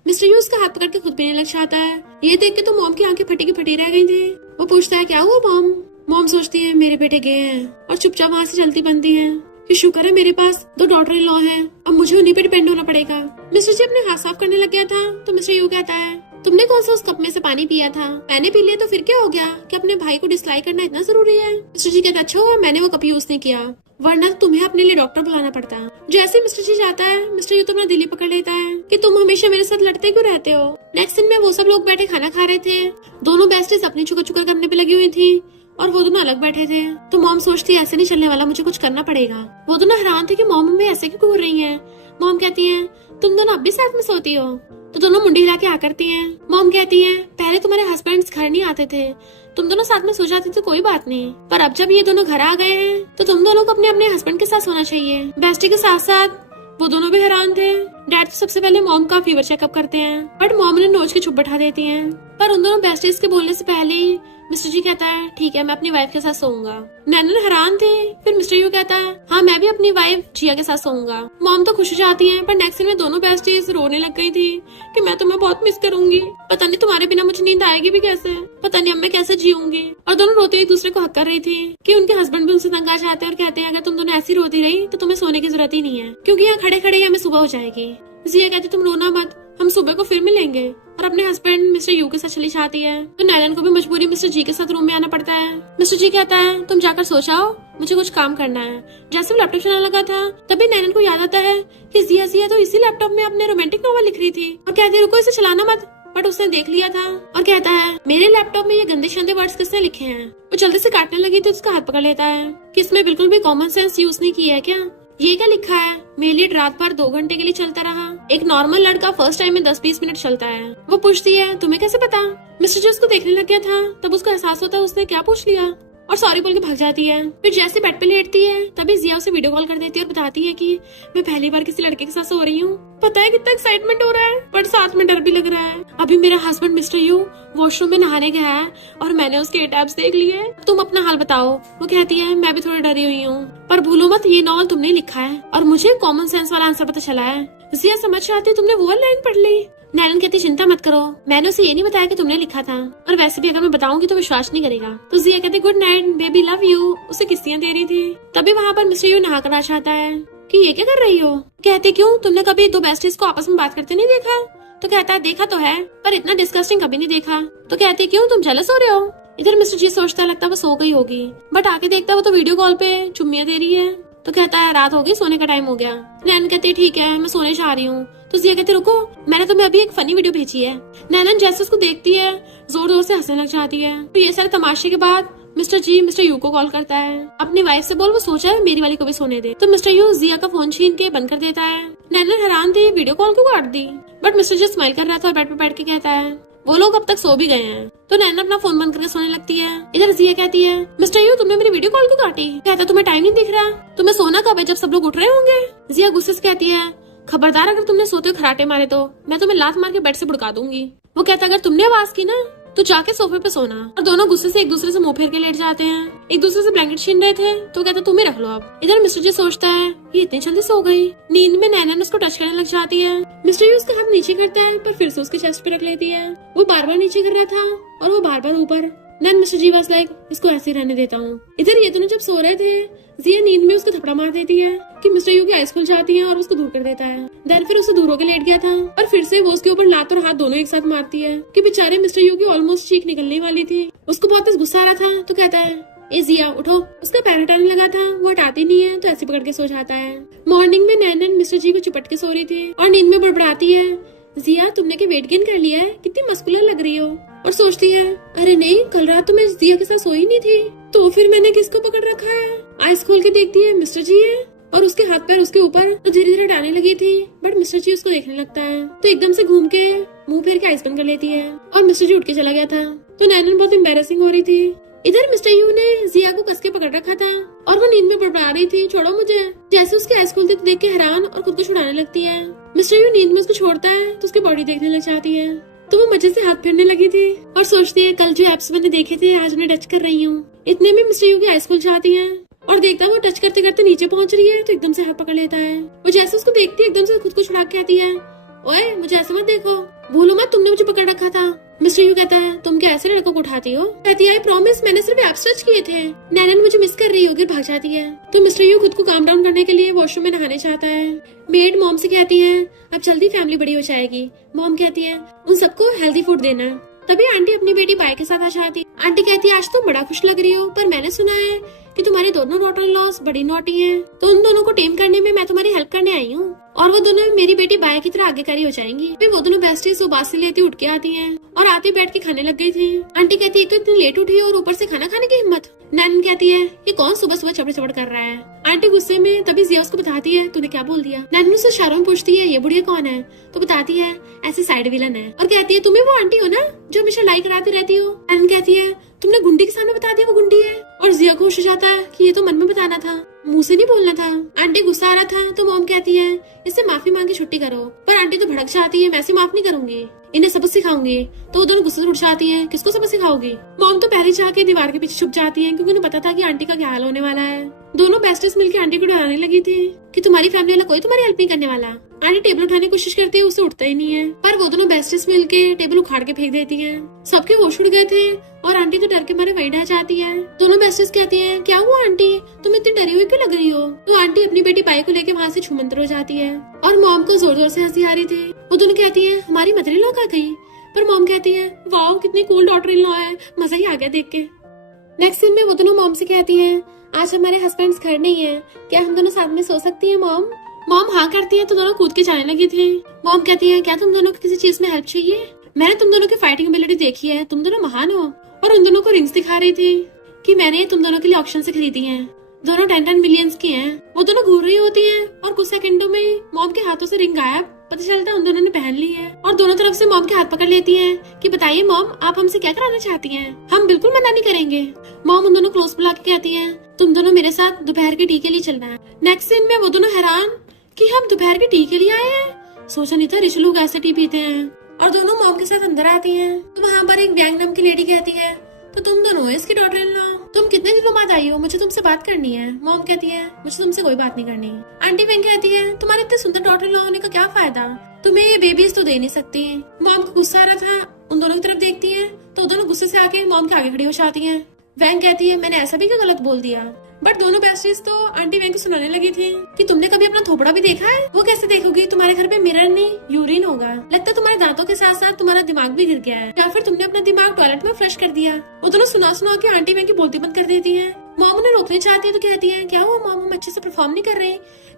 मिस्टर यू उसका हाथ पकड़ के खुद पीने लग जाता है। ये देख के तो मॉम की आंखें फटी की फटी रह गई थी। वो पूछता है क्या हुआ मॉम। मॉम सोचती है मेरे बेटे गए हैं और चुपचाप वहाँ से चलती बनती है कि शुक्र है मेरे पास 2 डॉटर इन लॉ है, अब मुझे उन्हीं पे डिपेंड होना पड़ेगा। मिस्टर जी अपने हाथ साफ करने लग गया था तो मिस्टर यू कहता है तुमने कौन सा उस कप में से पानी पिया था, मैंने पी लिया तो फिर क्या हो गया कि अपने भाई को डिसलाइक करना इतना जरूरी है। मिस्टर जी कहता अच्छा हुआ मैंने वो कप यूज नहीं किया, वरना तुम्हें अपने लिए डॉक्टर बुलाना पड़ता। जैसे मिस्टर जी जाता है मिस्टर यू तो अपना दिल ही पकड़ लेता है कि तुम हमेशा मेरे साथ लड़ते क्यों रहते हो। नेक्स्ट दिन में वो सब लोग बैठे खाना खा रहे थे। दोनों बेस्टीज अपनी चुकर चुकर करने पे लगी हुई थी और वो दोनों अलग बैठे थे। तो मॉम सोचती है ऐसे नहीं चलने वाला, मुझे कुछ करना पड़ेगा। वो दोनों हैरान थे कि मॉम हमें ऐसे क्यों घूर रही है। मॉम कहती है तुम दोनों अब भी साथ में सोती हो। तो दोनों मुंडी हिला के आ करती हैं। मॉम कहती है पहले तुम्हारे हस्बैंड्स घर नहीं आते थे, तुम दोनों साथ में सो जाती तो कोई बात नहीं, पर अब जब ये दोनों घर आ गए हैं तो तुम दोनों को अपने अपने हस्बैंड के साथ सोना चाहिए। बेस्टी के साथ साथ वो दोनों भी हैरान थे। डैड तो सबसे पहले मॉम का फीवर चेकअप करते हैं बट मॉम ने नोच के चुप बैठा देती हैं। पर उन दोनों बेस्टीज के बोलने से पहले ही मिस्टर जी कहता है ठीक है मैं अपनी वाइफ के साथ सोऊंगा। नैनन हैरान थे। फिर मिस्टर यू कहता है हाँ मैं भी अपनी वाइफ जिया के साथ सोऊंगा। मॉम तो खुश हो जाती हैं पर नेक्स्ट दिन में दोनों बेस्टीज रोने लग गई थी कि मैं तुम्हें बहुत मिस करूंगी, पता नहीं तुम्हारे बिना मुझे नींद आएगी भी कैसे, पता नहीं अब मैं कैसे जीऊंगी। और दोनों रोते एक दूसरे को हक कर रही थी कि उनके हस्बैंड भी उनसे तंग आ जाते हैं और कहते हैं अगर तुम दोनों ऐसी रोती रही तो तुम्हें सोने की जरूरत ही नहीं है क्योंकि यहाँ खड़े खड़े हमें सुबह हो जाएगी। जिया कहती तुम रोना मत, हम सुबह को फिर मिलेंगे। और अपने हस्बैंड मिस्टर यू के साथ चली जाती है तो नैनन को भी मजबूरी मिस्टर जी के साथ रूम में आना पड़ता है। मिस्टर जी कहता है तुम जाकर सो जाओ, मुझे कुछ काम करना है। जैसे वो लैपटॉप चलाने लगा था तभी नैनन को याद आता है कि जिया तो इसी लैपटॉप में अपने रोमांटिक नॉवल लिख रही थी और कहती है रुको इसे चलाना मत। बट उसने देख लिया था और कहता है मेरे लैपटॉप में ये गंदे शंदे वर्ड्स किसने लिखे हैं। वो जल्दी से काटने लगी तो उसका हाथ पकड़ लेता है कि इसमें बिल्कुल भी कॉमन सेंस यूज नहीं किया है क्या। ये क्या लिखा है, मेरे लिए रात भर 2 घंटे के लिए चलता रहा। एक नॉर्मल लड़का फर्स्ट टाइम में 10-20 मिनट चलता है। वो पूछती है तुम्हें कैसे पता। मिस्टर जी उसको देखने लग गया था तब उसको एहसास होता है उसने क्या पूछ लिया और सॉरी बोल के भाग जाती है। फिर जैसे बेड पे लेटती है तभी जिया उसे वीडियो कॉल कर देती है और बताती है कि मैं पहली बार किसी लड़के के साथ सो रही हूँ। पता है कितना एक्साइटमेंट हो रहा है पर साथ में डर भी लग रहा है। अभी मेरा हस्बैंड मिस्टर यू वॉशरूम में नहाने गया है और मैंने उसके टैब्स देख लिए। तुम अपना हाल बताओ। वो कहती है मैं भी थोड़ी डरी हुई हूँ पर भूलो मत ये नॉवल तुमने लिखा है और मुझे कॉमन सेंस वाला आंसर पता चला है। जिया समझ आती तुमने वो लाइन पढ़ ली। नैनन कहती चिंता मत करो, मैंने उसे ये नहीं बताया कि तुमने लिखा था और वैसे भी अगर मैं बताऊंगी तो विश्वास नहीं करेगा। तो जिया कहती good night baby love you, उसे किस्तियां दे रही थी। तभी वहाँ पर मिस्टर यू नहा कर आ जाता है कि ये क्या कर रही हो। कहती क्यों तुमने कभी 2 बेस्टीज को आपस में बात करते नहीं देखा। तो कहता है देखा तो है पर इतना डिस्कस्टिंग कभी नहीं देखा। तो कहती क्यों तुम जेलस हो रहे हो। इधर मिस्टर जी सोचता लगता वो सो गई होगी बट आके देखता वो तो वीडियो कॉल पे चुम्मियां दे रही है। तो कहता है रात हो गई सोने का टाइम हो गया। नैनन कहती है ठीक है मैं सोने जा रही हूँ। तो जिया कहती रुको मैंने तुम्हें अभी एक फनी वीडियो भेजी है। नैनन जैसे उसको देखती है जोर जोर से हंसने लग जाती है। तो ये सारे तमाशे के बाद मिस्टर जी मिस्टर यू को कॉल करता है अपनी वाइफ से बोल वो सोचा है मेरी वाली को भी सोने दे। तो मिस्टर यू जिया का फोन छीन के बंद कर देता है। नैनन हैरान थी वीडियो कॉल क्यों काट दी बट मिस्टर जी स्माइल कर रहा था और बेड पे बैठ के कहता है वो लोग अब तक सो भी गए हैं। तो नैना अपना फोन बंद करके सोने लगती है। इधर जिया कहती है, मिस्टर यू तुमने मेरी वीडियो कॉल क्यों काटी? कहता तुम्हें टाइम नहीं दिख रहा? तुम्हें सोना कब है, जब सब लोग उठ रहे होंगे? जिया गुस्से से कहती है, खबरदार अगर तुमने सोते हुए खराटे मारे तो मैं तुम्हें लात मार के बेड से भुड़का दूंगी। वो कहता अगर तुमने आवाज की ना तो जाके सोफे पे सोना। और दोनों गुस्से से एक दूसरे से मुंह फेर के लेट जाते हैं। एक दूसरे से ब्लैंकेट छीन रहे थे तो कहता तुम ही रख लो अब। इधर मिस्टर जी सोचता है ये इतनी जल्दी सो गई। नींद में नैना उसको टच करने लग जाती है। मिस्टर जी उसका हाथ नीचे करता है पर फिर से उसके चेस्ट पे रख लेती है। वो बार बार नीचे कर रहा था और वो बार बार ऊपर। Then mister G was like इसको ऐसे ही रहने देता हूँ। इधर ये दोनों जब सो रहे थे जिया नींद में उसको थपड़ा मार देती है कि मिस्टर यू की आइस खुल जाती है और उसको दूर कर देता है। देन फिर उसे दूर होकर लेट गया था और फिर से वो उसके ऊपर लात और हाथ दोनों एक साथ मारती है कि बेचारे मिस्टर यू की ऑलमोस्ट चीख निकलने वाली थी। उसको बहुत तेज गुस्सा आ रहा था तो कहता है ए जिया उठो। उसका पैर हटाने लगा था, वो हटाती नहीं है तो ऐसे पकड़ के सो जाता है। मॉर्निंग में नैना मिस्टर जी को चिपट के सो रही थी और नींद में बड़बड़ाती है, जिया तुमने क्या वेट गेन कर लिया है, कितनी मस्कुलर लग रही हो। और सोचती है अरे नहीं कल रात तो मैं जिया के साथ सोई नहीं थी, तो फिर मैंने किसको पकड़ रखा है। आइस खोल के देखती है मिस्टर जी है और उसके हाथ पैर उसके ऊपर तो धीरे धीरे हटाने लगी थी। बट मिस्टर जी उसको देखने लगता है तो एकदम से घूम के मुंह फेर के आइस बंद कर लेती है और मिस्टर जी उठ के चला गया था। तो नैनन बहुत एम्बैरेसिंग हो रही थी। इधर मिस्टर यू ने जिया को कस के पकड़ रखा था और वो नींद में बड़बड़ा रही थी छोड़ो मुझे। जैसे उसके आइस खोलते देख के हैरान और खुद को छुड़ाने लगती है। मिस्टर यू नींद में उसको छोड़ता है तो उसकी बॉडी देखने लग जाती है। तो वो मजे से हाथ फेरने लगी थी और सोचती है कल जो एप्स मैंने देखे थे आज उन्हें टच कर रही हूँ। इतने में मिस्टर यू की आइस खुल जाती है और देखता वो टच करते करते नीचे पहुंच रही है तो एकदम से हाथ पकड़ लेता है। वो जैसे उसको देखती है एकदम से खुद को छुड़ा के कहती है ओए मुझे ऐसे मत देखो, भूलो मत तुमने मुझे पकड़ रखा था। मिस्टर यू कहता है तुम क्या ऐसे लड़कों को उठाती हो? कहती है आई प्रॉमिस मैंने सिर्फ एप्स टच किए थे। नैनन मुझे मिस कर रही होगी, भाग जाती है। तो मिस्टर यू खुद को काम डाउन करने के लिए वॉशरूम में नहाने चाहता है। मेड मॉम से कहती है अब जल्दी फैमिली बड़ी हो जाएगी। मॉम कहती है उन सबको हेल्दी फूड देना। तभी आंटी अपनी बेटी बाय के साथ आ जाती है। आंटी कहती है आज तुम बड़ा खुश लग रही हो पर मैंने सुना है कि तुम्हारी दोनों डॉटर इन लॉस बड़ी नॉटी हैं, तो उन दोनों को टेम करने में मैं तुम्हारी हेल्प करने आई हूँ और वो दोनों मेरी बेटी बाय की तरह आज्ञाकारी हो जाएंगी। फिर वो दोनों बेस्टीज सुबह से लेती उठ के आती हैं और आती बैठ के खाने लग गई थी। आंटी कहती है इतनी लेट उठी और ऊपर से खाना खाने की हिम्मत। नैनन कहती है ये कौन सुबह सुबह चपड़ चपड़ कर रहा है। आंटी गुस्से में तभी जिया उसको बताती है तूने क्या बोल दिया। नैनन उससे इशारों में पूछती है ये बुढ़िया कौन है, तो बताती है ऐसे साइड विलन है और कहती है तुम्हें वो आंटी हो ना जो हमेशा लाइक कराती रहती हो। नैनन कहती है तुमने गुंडी के सामने बता दिया वो गुंडी है। और जिया को होश हो जाता है कि ये तो मन में बताना था, मुंह से नहीं बोलना था। आंटी गुस्सा आ रहा था तो मॉम कहती है इससे माफी मांग के छुट्टी करो, पर आंटी तो भड़क जाती है मैं इसे माफ नहीं करूंगी, इन्हें सबक सिखाऊंगी। तो वो दोनों गुस्से से उठ जाती हैं किसको सबक सिखाओगी। मॉम तो पहले जाके दीवार के पीछे छुप जाती हैं क्योंकि उन्हें पता था कि आंटी का क्या हाल होने वाला है। दोनों बेस्टेस मिलकर आंटी को डराने लगी थी कि तुम्हारी फैमिली वाला कोई तुम्हारी हेल्प नहीं करने वाला। आंटी टेबल उठाने की कोशिश करती है, उससे उठता ही नहीं है, पर वो दोनों बेस्टेस मिलके टेबल उखाड़ के फेंक देती हैं। सबके होश उड़ गए थे और आंटी तो डर के मारे वहीं रह जाती है। दोनों बेस्टेस कहती हैं क्या हुआ आंटी, तुम इतनी डरी हुई क्यों लग रही हो। तो आंटी अपनी बेटी पाई को लेके वहाँ से छूमंतर हो जाती है और मॉम को जोर जोर से हंसी आ रही थी। वो दोनों कहती है हमारी मदर इन लॉ आ गई, पर मॉम कहती है वाओ कितनी कूल डॉटर इन लॉ है, मजा ही आ गया देख के। नेक्स्ट सीन में वो दोनों मॉम से कहती हैं आज हमारे हस्बैंड्स घर नहीं है, क्या हम दोनों साथ में सो सकती हैं मॉम। मॉम हाँ करती है तो दोनों कूद के जाने लगी थी। मॉम कहती है क्या तुम दोनों को किसी चीज में हेल्प चाहिए, मैंने तुम दोनों की फाइटिंग एबिलिटी देखी है, तुम दोनों महान हो। और उन दोनों को रिंग्स दिखा रही थी कि मैंने ये तुम दोनों के लिए ऑक्शन से खरीदी हैं, दोनों 10-10 मिलियंस की हैं। वो दोनों घूर रही होती है और कुछ सेकंडों में मॉम के हाथों से रिंग गायब, पता चलता है उन दोनों ने पहन ली है। और दोनों तरफ से मॉम के हाथ पकड़ लेती हैं कि बताइए मॉम आप हमसे क्या कराना चाहती हैं, हम बिल्कुल मना नहीं करेंगे। मॉम उन दोनों क्लोज बुला के कहती है तुम दोनों मेरे साथ दोपहर के टी के लिए चलना है। नेक्स्ट सीन में वो दोनों हैरान कि हम दोपहर के टी के लिए आए हैं, सोचा नहीं था रिच लोग ऐसे टी पीते हैं। और दोनों मॉम के साथ अंदर आती हैं तो वहाँ पर एक व्यंग नाम की लेडी कहती है तो तुम दोनों हो इसकी डॉटर इन लॉ, तुम कितने दिनों बाद आई हो, मुझे तुमसे बात करनी है। मॉम कहती है मुझे तुमसे कोई बात नहीं करनी। आंटी वेंग कहती है तुम्हारे इतने सुंदर डॉटर इन लॉ होने का क्या फायदा, तुम्हें ये बेबीज तो दे नहीं सकती। मॉम को गुस्सा आ रहा था, उन दोनों की तरफ देखती है तो दोनों गुस्से से आके मॉम के आगे खड़ी हो जाती है। वेंग कहती है मैंने ऐसा भी क्या गलत बोल दिया। बट दोनों बेस्टीज तो आंटी वेंग को सुनाने लगी थी कि तुमने कभी अपना थोपड़ा भी देखा है, वो कैसे देखोगी, तुम्हारे घर पे मिरर नहीं यूरिन होगा, लगता है तुम्हारे दांतों के साथ साथ तुम्हारा दिमाग भी गिर गया है, या फिर तुमने अपना दिमाग टॉयलेट में फ्लश कर दिया। वो दोनों सुना सुना के आंटी वेंग की बोलती बंद कर देती है। मॉम उन्हें रोकने चाहती है तो कहती है क्या हुआ मॉम, हम अच्छे से परफॉर्म नहीं कर रहे,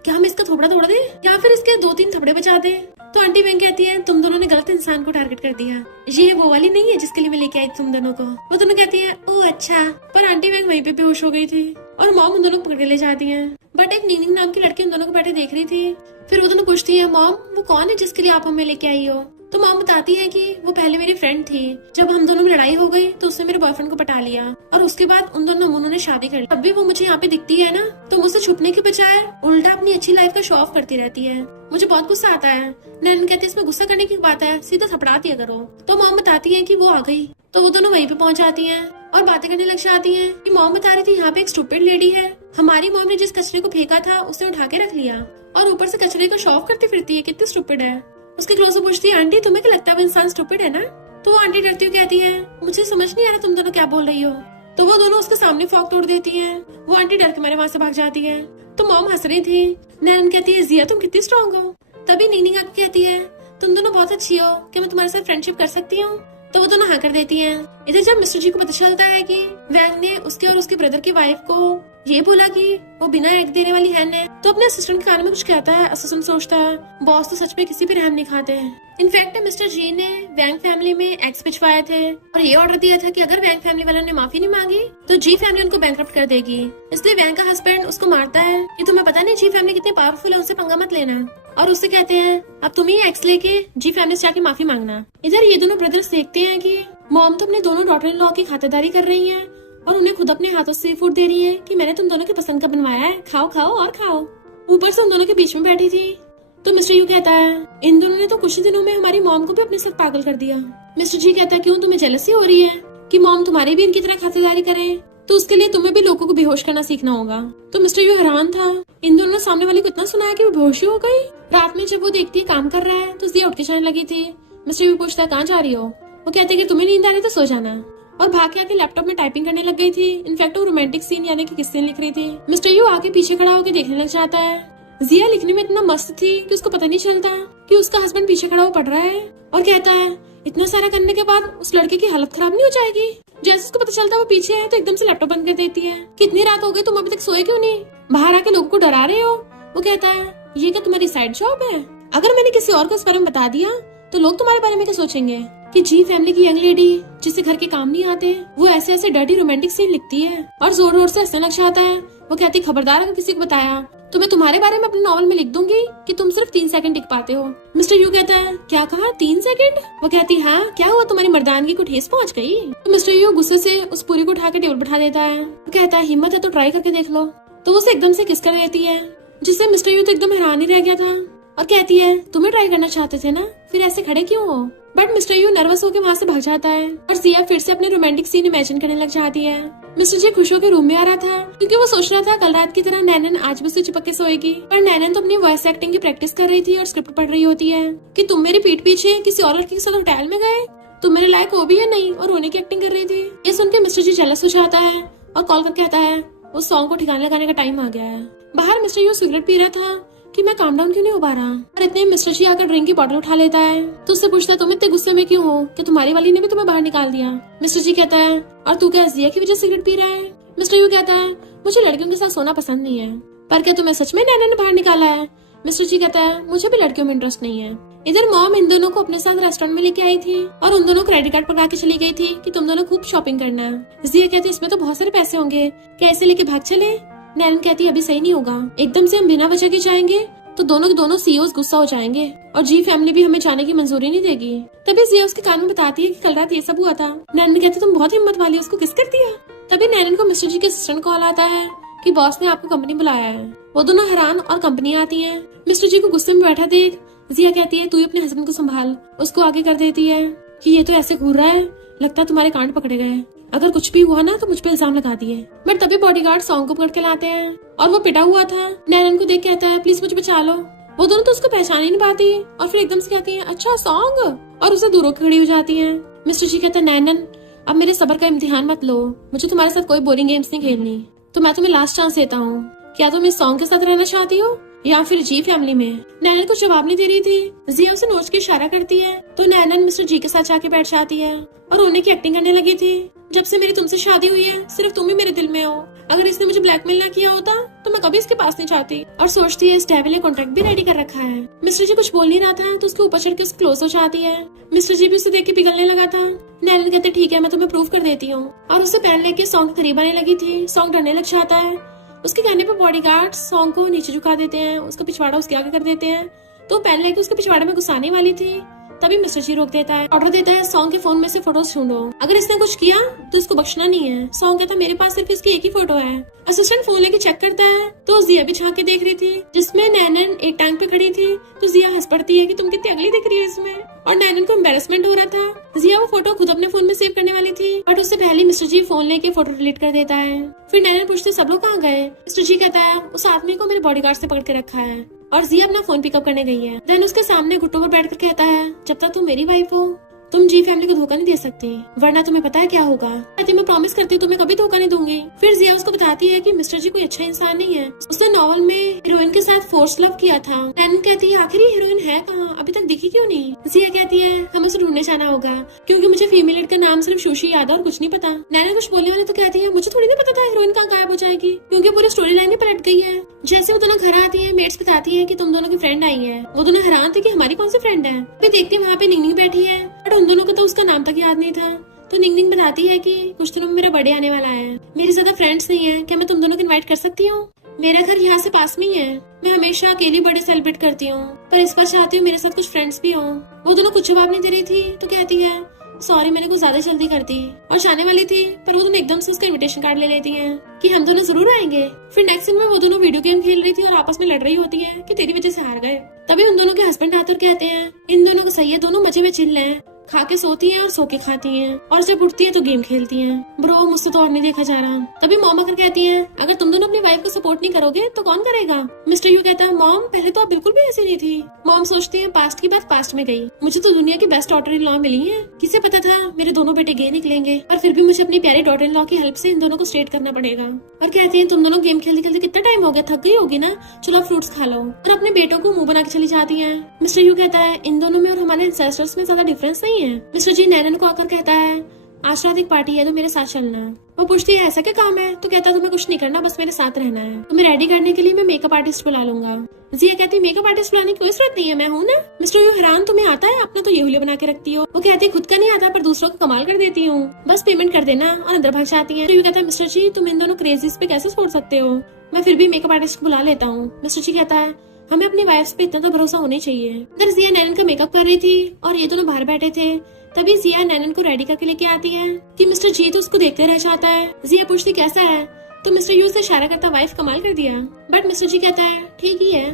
क्या हम इसका थोपड़ा तोड़ दे या फिर इसके 2-3 थपड़े बचा दे। तो आंटी वेंग कहती है तुम दोनों ने गलत इंसान को टारगेट कर दिया, ये वो वाली नहीं है जिसके लिए मैं लेके आई तुम दोनों को। वो दोनों कहती है ओह अच्छा, पर आंटी वेंग वहीं पे बेहोश हो गई थी और मॉम उन दोनों को पकड़ के ले जाती है। बट एक नीनिंग नाम की लड़की उन दोनों को बैठे देख रही थी। फिर वो दोनों पूछती है मॉम वो कौन है जिसके लिए आप हमें लेके आई हो। तो मॉम बताती है कि वो पहले मेरी फ्रेंड थी, जब हम दोनों में लड़ाई हो गई तो उसने मेरे बॉयफ्रेंड को पटा लिया और उसके बाद उन दोनों नमूनों ने शादी कर ली। तब भी वो मुझे यहाँ पे दिखती है ना, तो मुझसे छुपने के बजाय उल्टा अपनी अच्छी लाइफ का शो ऑफ करती रहती है। मुझे बहुत गुस्सा आता है। नैनन कहती है इसमें गुस्सा करने की बात है, सीधा थपड़ा दिया करो। तो मॉम बताती है कि वो आ गई, तो वो दोनों वहीं पे पहुंच जाती हैं और बातें करने लग जाती हैं कि मॉम बता रही थी यहाँ पे एक स्टूपिड लेडी है, हमारी मॉम ने जिस कचरे को फेंका था उसे उठा के रख लिया और ऊपर से कचरे का शो ऑफ करती फिरती है, कितनी स्टूपिड है। उसके क्लोज से पूछती है आंटी तुम्हें क्या लगता है वो इंसान स्टूपिड है ना? तो वो आंटी डरती हुई कहती है मुझे समझ नहीं आ रहा तुम दोनों क्या बोल रही हो। तो वो दोनों उसके सामने फोक तोड़ देती हैं। वो आंटी डर के मारे वहाँ से भाग जाती है। तो मॉम हंस रही थी। नैनन कहती है जिया तुम कितनी स्ट्रॉन्ग हो। तभी नीनी आके कहती है तुम दोनों बहुत अच्छी हो, क्या मैं तुम्हारे साथ फ्रेंडशिप कर सकती हूँ? तो वो दोनों हाँ कर देती हैं। इधर जब मिस्टर जी को पता चलता है कि वैंग ने उसके और उसके ब्रदर की वाइफ को ये बोला कि वो बिना एग देने वाली हैन है, तो अपने असिस्टेंट के कान में कुछ कहता है। असिस्टेंट सोचता है बॉस तो सच में किसी भी रहम नहीं खाते हैं। इनफैक्ट मिस्टर जी ने वैंग फैमिली में एग्स भिजवाए थे और ये ऑर्डर दिया था कि अगर वैंग फैमिली वालों ने माफी नहीं मांगी तो जी फैमिली उनको बैंकरप्ट कर देगी। इसलिए वैंग का हस्बैंड उसको मारता है कि तुम्हें पता नहीं जी फैमिली कितनी पावरफुल है, उनसे पंगा मत लेना। और उससे कहते हैं अब तुम ही एग्स लेके जी फैमिली से जाके माफी मांगना। इधर ये दोनों ब्रदर्स देखते हैं कि मॉम तो अपने दोनों डॉटर इन लॉ की खातिरदारी कर रही है और उन्हें खुद अपने हाथों से फूड दे रही है कि मैंने तुम दोनों के पसंद का बनवाया है, खाओ खाओ और खाओ। ऊपर से उन दोनों के बीच में बैठी थी। तो मिस्टर यू कहता है इन दोनों ने तो कुछ ही दिनों में हमारी मॉम को भी अपने साथ पागल कर दिया। मिस्टर जी कहता है क्यों तुम्हें जेलसी हो रही है कि मॉम तुम्हारी भी इनकी तरह खातिरदारी करे? तो उसके लिए तुम्हें भी लोगों को बेहोश करना सीखना होगा। तो मिस्टर यू हैरान था। इन दोनों ने सामने वाली को इतना सुनाया कि वो बेहोश हो गई। रात में जब वो देखती है काम कर रहा है तो जिया उठ के जाने लगी थी। मिस्टर यू पूछता है कहाँ जा रही हो? वो कहते हैं कि तुम्हें नींद आ रही तो सो जाना, और भाग के आके लैपटॉप में टाइपिंग करने लग गई थी। इनफैक्ट वो रोमांटिक सीन यानी कि किस सीन लिख रही थी। मिस्टर यू आके पीछे खड़ा होकर देखने लग जाता है। जिया लिखने में इतना मस्त थी कि उसको पता नहीं चलता कि उसका हस्बैंड पीछे खड़ा हो पढ़ रहा है और कहता है इतना सारा करने के बाद उस लड़के की हालत खराब नहीं हो जाएगी? जैसे उसको पता चलता है वो पीछे है तो एकदम से लैपटॉप बंद कर देती है। कितनी रात हो गई तुम अभी तक सोए क्यों नहीं? बाहर आके लोगों को डरा रहे हो। वो कहता है ये क्या तुम्हारी साइड जॉब है? अगर मैंने किसी और को इस बारे में बता दिया तो लोग तुम्हारे बारे में क्या सोचेंगे कि जी फैमिली की यंग लेडी जिसे घर के काम नहीं आते वो ऐसे ऐसे डर्टी रोमांटिक सीन लिखती है और जोर जोर से हंसने लग जाता है। वो कहती खबरदार अगर किसी को बताया तो मैं तुम्हारे बारे में अपने नॉवल में लिख दूंगी कि तुम सिर्फ 3 सेकंड टिक पाते हो। मिस्टर यू कहता है क्या कहा 3 सेकंड? वो कहती हाँ क्या हुआ तुम्हारी मर्दानगी को ठेस पहुंच गई? तो मिस्टर यू गुस्से से उस पूरी को उठा के टेबल बैठा देता है। वो कहता है हिम्मत है तो ट्राई करके देख लो। तो वो उसे एकदम से किस कर देती है जिससे मिस्टर यू तो एकदम हैरान ही रह गया था और कहती है तुम्हें ट्राई करना चाहते थे ना, फिर ऐसे खड़े क्यों हो? बट मिस्टर यू नर्वस होकर वहाँ से भाग जाता है और जिया फिर से अपने रोमांटिक सीन इमेजिन करने लग जाती है। मिस्टर जी खुश होकर रूम में आ रहा था क्योंकि वो सोच रहा था कल रात की तरह नैनन आज भी उसे चिपक के सोएगी। पर नैनन तो अपनी वॉइस एक्टिंग की प्रैक्टिस कर रही थी और स्क्रिप्ट पढ़ रही होती है कि तुम मेरी पीठ पीछे किसी और लड़की के साथ होटल में गए, तुम मेरे लायक हो भी या नहीं, और रोने की एक्टिंग कर रही थी। ये सुन के मिस्टर जी जेलस हो जाता है और कॉल करके कहता है उस सॉन्ग को ठिकाने लगाने का टाइम आ गया है। बाहर मिस्टर यू सिगरेट पी रहा था कि मैं काम डाउन क्यों नहीं हो पा रहा, और इतने मिस्टर जी आकर ड्रिंक की बोतल उठा लेता है तो उससे पूछता है तुम इतने गुस्से में क्यों हो कि तुम्हारी वाली ने भी तुम्हें बाहर निकाल दिया? मिस्टर जी कहता है और तू क्या जिया की वजह से सिगरेट पी रहा है? मिस्टर यू कहता है मुझे लड़कियों के साथ सोना पसंद नहीं है, पर क्या तुम्हें सच में नैना ने बाहर निकाला है? मिस्टर जी कहता है मुझे भी लड़कियों में इंटरेस्ट नहीं है। इधर मॉम इन दोनों को अपने साथ रेस्टोरेंट में लेके आई थी और उन दोनों क्रेडिट कार्ड पकड़ा के चली गई थी कि तुम दोनों खूब शॉपिंग करना है। जिया कहती है इसमें तो बहुत सारे पैसे होंगे, क्या ऐसे लेके भाग चले? नैनन कहती है अभी सही नहीं होगा, एकदम से हम बिना वजह के जाएंगे तो दोनों के दोनों सीईओज गुस्सा हो जाएंगे और जी फैमिली भी हमें जाने की मंजूरी नहीं देगी। तभी जिया उसके कान में बताती है कि कल रात ये सब हुआ था। नैनन कहती तुम बहुत हिम्मत वाली, उसको किस कर दिया? तभी नैनन को मिस्टर जी के असिस्टेंट कॉल आता है कि बॉस ने आपको कंपनी बुलाया है। वो दोनों हैरान और कंपनी आती है। मिस्टर जी को गुस्से में बैठा देख जिया कहती है तू अपने हस्बैंड को संभाल। उसको आगे कर देती है कि ये तो ऐसे घूर रहा है, लगता है तुम्हारे कांड पकड़े गए, अगर कुछ भी हुआ ना तो मुझ पे इल्जाम लगा दिए। बट तभी बॉडीगार्ड सॉन्ग को पकड़ के लाते हैं और वो पिटा हुआ था। नैनन को देख कहता है प्लीज मुझे बचा लो। वो दोनों तो उसको पहचान ही नहीं पाती और फिर एकदम से कहती हैं अच्छा सॉन्ग, और उसे दूर होकर खड़ी हो जाती हैं। मिस्टर जी कहता है नैनन अब मेरे सब्र का इम्तिहान मत लो, मुझे तुम्हारे साथ कोई बोरिंग गेम्स नहीं खेलनी, तो मैं तुम्हें लास्ट चांस देता हूँ, क्या तुम इस सॉन्ग के साथ रहना चाहती हो या फिर जी फैमिली में? नैनन को जवाब नहीं दे रही थी। जिया उसे नोच के इशारा करती है तो नैनन मिस्टर जी के साथ जाके बैठ जाती है और रोने की एक्टिंग करने लगी थी। जब से मेरी तुमसे शादी हुई है सिर्फ तुम ही मेरे दिल में हो, अगर इसने मुझे ब्लैकमेल ना किया होता तो मैं कभी इसके पास नहीं जाती। और सोचती है इस डेविल ने कॉन्ट्रैक्ट भी रेडी कर रखा है। मिस्टर जी कुछ बोल नहीं रहा था तो उसके ऊपर चढ़ के उसके क्लोज हो जाती है। मिस्टर जी भी उसे देख के पिघलने लगा था। नैनन कहते ठीक है मैं तुम्हें प्रूव कर देती हूँ, और उसे पेन लेके सॉन्ग के करीब आने लगी थी। सॉन्ग डरने लग जाता है। उसके कहने पर बॉडीगार्ड सॉन्ग को नीचे झुका देते हैं, उसका पिछवाड़ा उसके आगे कर देते हैं। तो पेन लेके उसके पिछवाड़े में घुसाने वाली थी तभी मिस्टर जी रोक देता है, ऑर्डर देता है सॉन्ग के फोन में से फोटोज ढूंढो, अगर इसने कुछ किया तो इसको बख्शना नहीं है। सॉन्ग कहता है मेरे पास सिर्फ इसकी एक ही फोटो है। असिस्टेंट फोन लेके चेक करता है तो जिया भी झांक के देख रही थी, जिसमें नैनन एक टांग पे खड़ी थी। तो जिया हंस पड़ती है कि तुम कितनी अगली दिख रही है इसमें, और नैनन को एम्बेरसमेंट हो रहा था। जिया वो फोटो खुद अपने फोन में सेव करने वाली थी, बट उससे पहले मिस्टर जी फोन लेके फोटो डिलीट कर देता है। फिर नैनन पूछते सब लोग कहाँ गए। मिस्टर जी कहता है उस आदमी को मेरे बॉडीगार्ड से पकड़ के रखा है, और जिया अपना फोन पिकअप करने गई है। देन उसके सामने घुटनों पर बैठकर कहता है जब तक तुम मेरी वाइफ हो तुम जी फैमिली को धोखा नहीं दे सकती, वरना तुम्हें पता है क्या होगा। कहती मैं प्रॉमिस करती हूँ तुम्हें कभी धोखा नहीं दूंगी। फिर जिया उसको बताती है कि मिस्टर जी कोई अच्छा इंसान नहीं है, उसने नॉवल में हीरोइन के साथ फोर्स लव किया था। नैनन कहती है आखिर हीरोइन है कहाँ, अभी तक दिखी क्यों नहीं। जिया कहती है हमें उसे ढूंढने जाना होगा, क्योंकि मुझे फीमेल लीड का नाम सिर्फ सुशी याद है और कुछ नहीं पता। नैनन कुछ बोलने वाली तो कहती है मुझे थोड़ी नहीं पता था हीरोइन कहाँ गायब हो जाएगी, क्योंकि पूरी स्टोरी लाइन ही पलट गई है। जैसे वो दोनों घर आती है, मेट्स बताती है कि तुम दोनों की फ्रेंड आई है। वो दोनों हैरान थे कि हमारी कौन सी फ्रेंड है। फिर देखते वहाँ पे निंगनिंग बैठी है, बट उन दोनों को तो उसका नाम तक याद नहीं था। तो निंगनिंग बताती है कि कुछ दिनों में मेरा बर्थडे आने वाला है, मेरी ज्यादा फ्रेंड्स नहीं है, क्या मैं तुम दोनों को इनवाइट कर सकती हूँ। मेरा घर यहाँ से पास में ही है, मैं हमेशा अकेली बर्थडे सेलिब्रेट करती हूँ, पर इस बार चाहती हूँ मेरे साथ कुछ फ्रेंड्स भी हो। वो दोनों कुछ जवाब नहीं दे रही थी तो कहती है सॉरी मैंने कुछ ज्यादा जल्दी कर दी और जाने वाली थी, पर वो दोनों एकदम से उसका इनविटेशन कार्ड ले लेती हैं कि हम दोनों जरूर आएंगे। फिर नेक्स्ट सीन में वो दोनों वीडियो गेम खेल रही थी और आपस में लड़ रही होती है कि तेरी वजह से हार गए। तभी उन दोनों के हस्बैंड आते और कहते हैं इन दोनों को सही है, दोनों मजे में चिल्ले हैं, खा के सोती हैं और सो के खाती हैं, और जब उठती है तो गेम खेलती हैं। ब्रो मुझसे तो और नहीं देखा जा रहा। तभी मॉम आकर कहती है अगर तुम दोनों अपनी वाइफ को सपोर्ट नहीं करोगे तो कौन करेगा। मिस्टर यू कहता है मॉम पहले तो आप बिल्कुल भी ऐसी नहीं थी। मॉम सोचती है पास्ट की बात पास्ट में गई, मुझे तो दुनिया की बेस्ट डॉटर इन लॉ मिली है, किसे पता था मेरे दोनों बेटे गे निकलेंगे, और फिर भी मुझे अपनी प्यारी डॉटर इन लॉ की हेल्प से इन दोनों को स्ट्रेट करना पड़ेगा। और कहती है तुम दोनों गेम खेलते खेलते कितना टाइम हो गया, थक गई होगी ना, चलो फ्रूट्स खा लो, और अपने बेटों को मुंह बना के चली जाती है। मिस्टर यू कहता है इन दोनों में और हमारे एंसेस्टर्स में ज्यादा डिफरेंस नहीं है। मिस्टर जी नैनन को आकर कहता है आज रात एक पार्टी है तो मेरे साथ चलना है। वो पूछती है ऐसा क्या काम है, तो कहता है तुम्हें कुछ नहीं करना, बस मेरे साथ रहना है, तुम्हें रेडी करने के लिए मैं मेकअप आर्टिस्ट बुला लूंगा। जिया कहती है मेकअप आर्टिस्ट बुलाने की कोई जरूरत नहीं है, मैं हूँ ना। मिस्टर यू हैरान तुम्हें आता है, अपना तो ये हुलिया बना के रखती हो। वो कहती है खुद का नहीं आता पर दूसरों को कमाल कर देती हूँ, बस पेमेंट कर देना, और अंदर भाग जाती है। तो यू कहता है मिस्टर जी तुम इन दोनों क्रेजीज पे कैसे छोड़ सकते हो, मैं फिर भी मेकअप आर्टिस्ट बुला लेता हूँ। मिस्टर जी कहता है हमें अपनी वाइफ्स पे इतना तो भरोसा होना चाहिए। इधर जिया नैनन का मेकअप कर रही थी और ये दोनों बाहर बैठे थे। तभी जिया नैनन को रेडी करके लेके आती है कि मिस्टर जी तो उसको देखते रह जाता है। जिया पूछती कैसा है, तो मिस्टर यू से इशारा करता वाइफ कमाल कर दिया, बट मिस्टर जी कहता है ठीक ही है।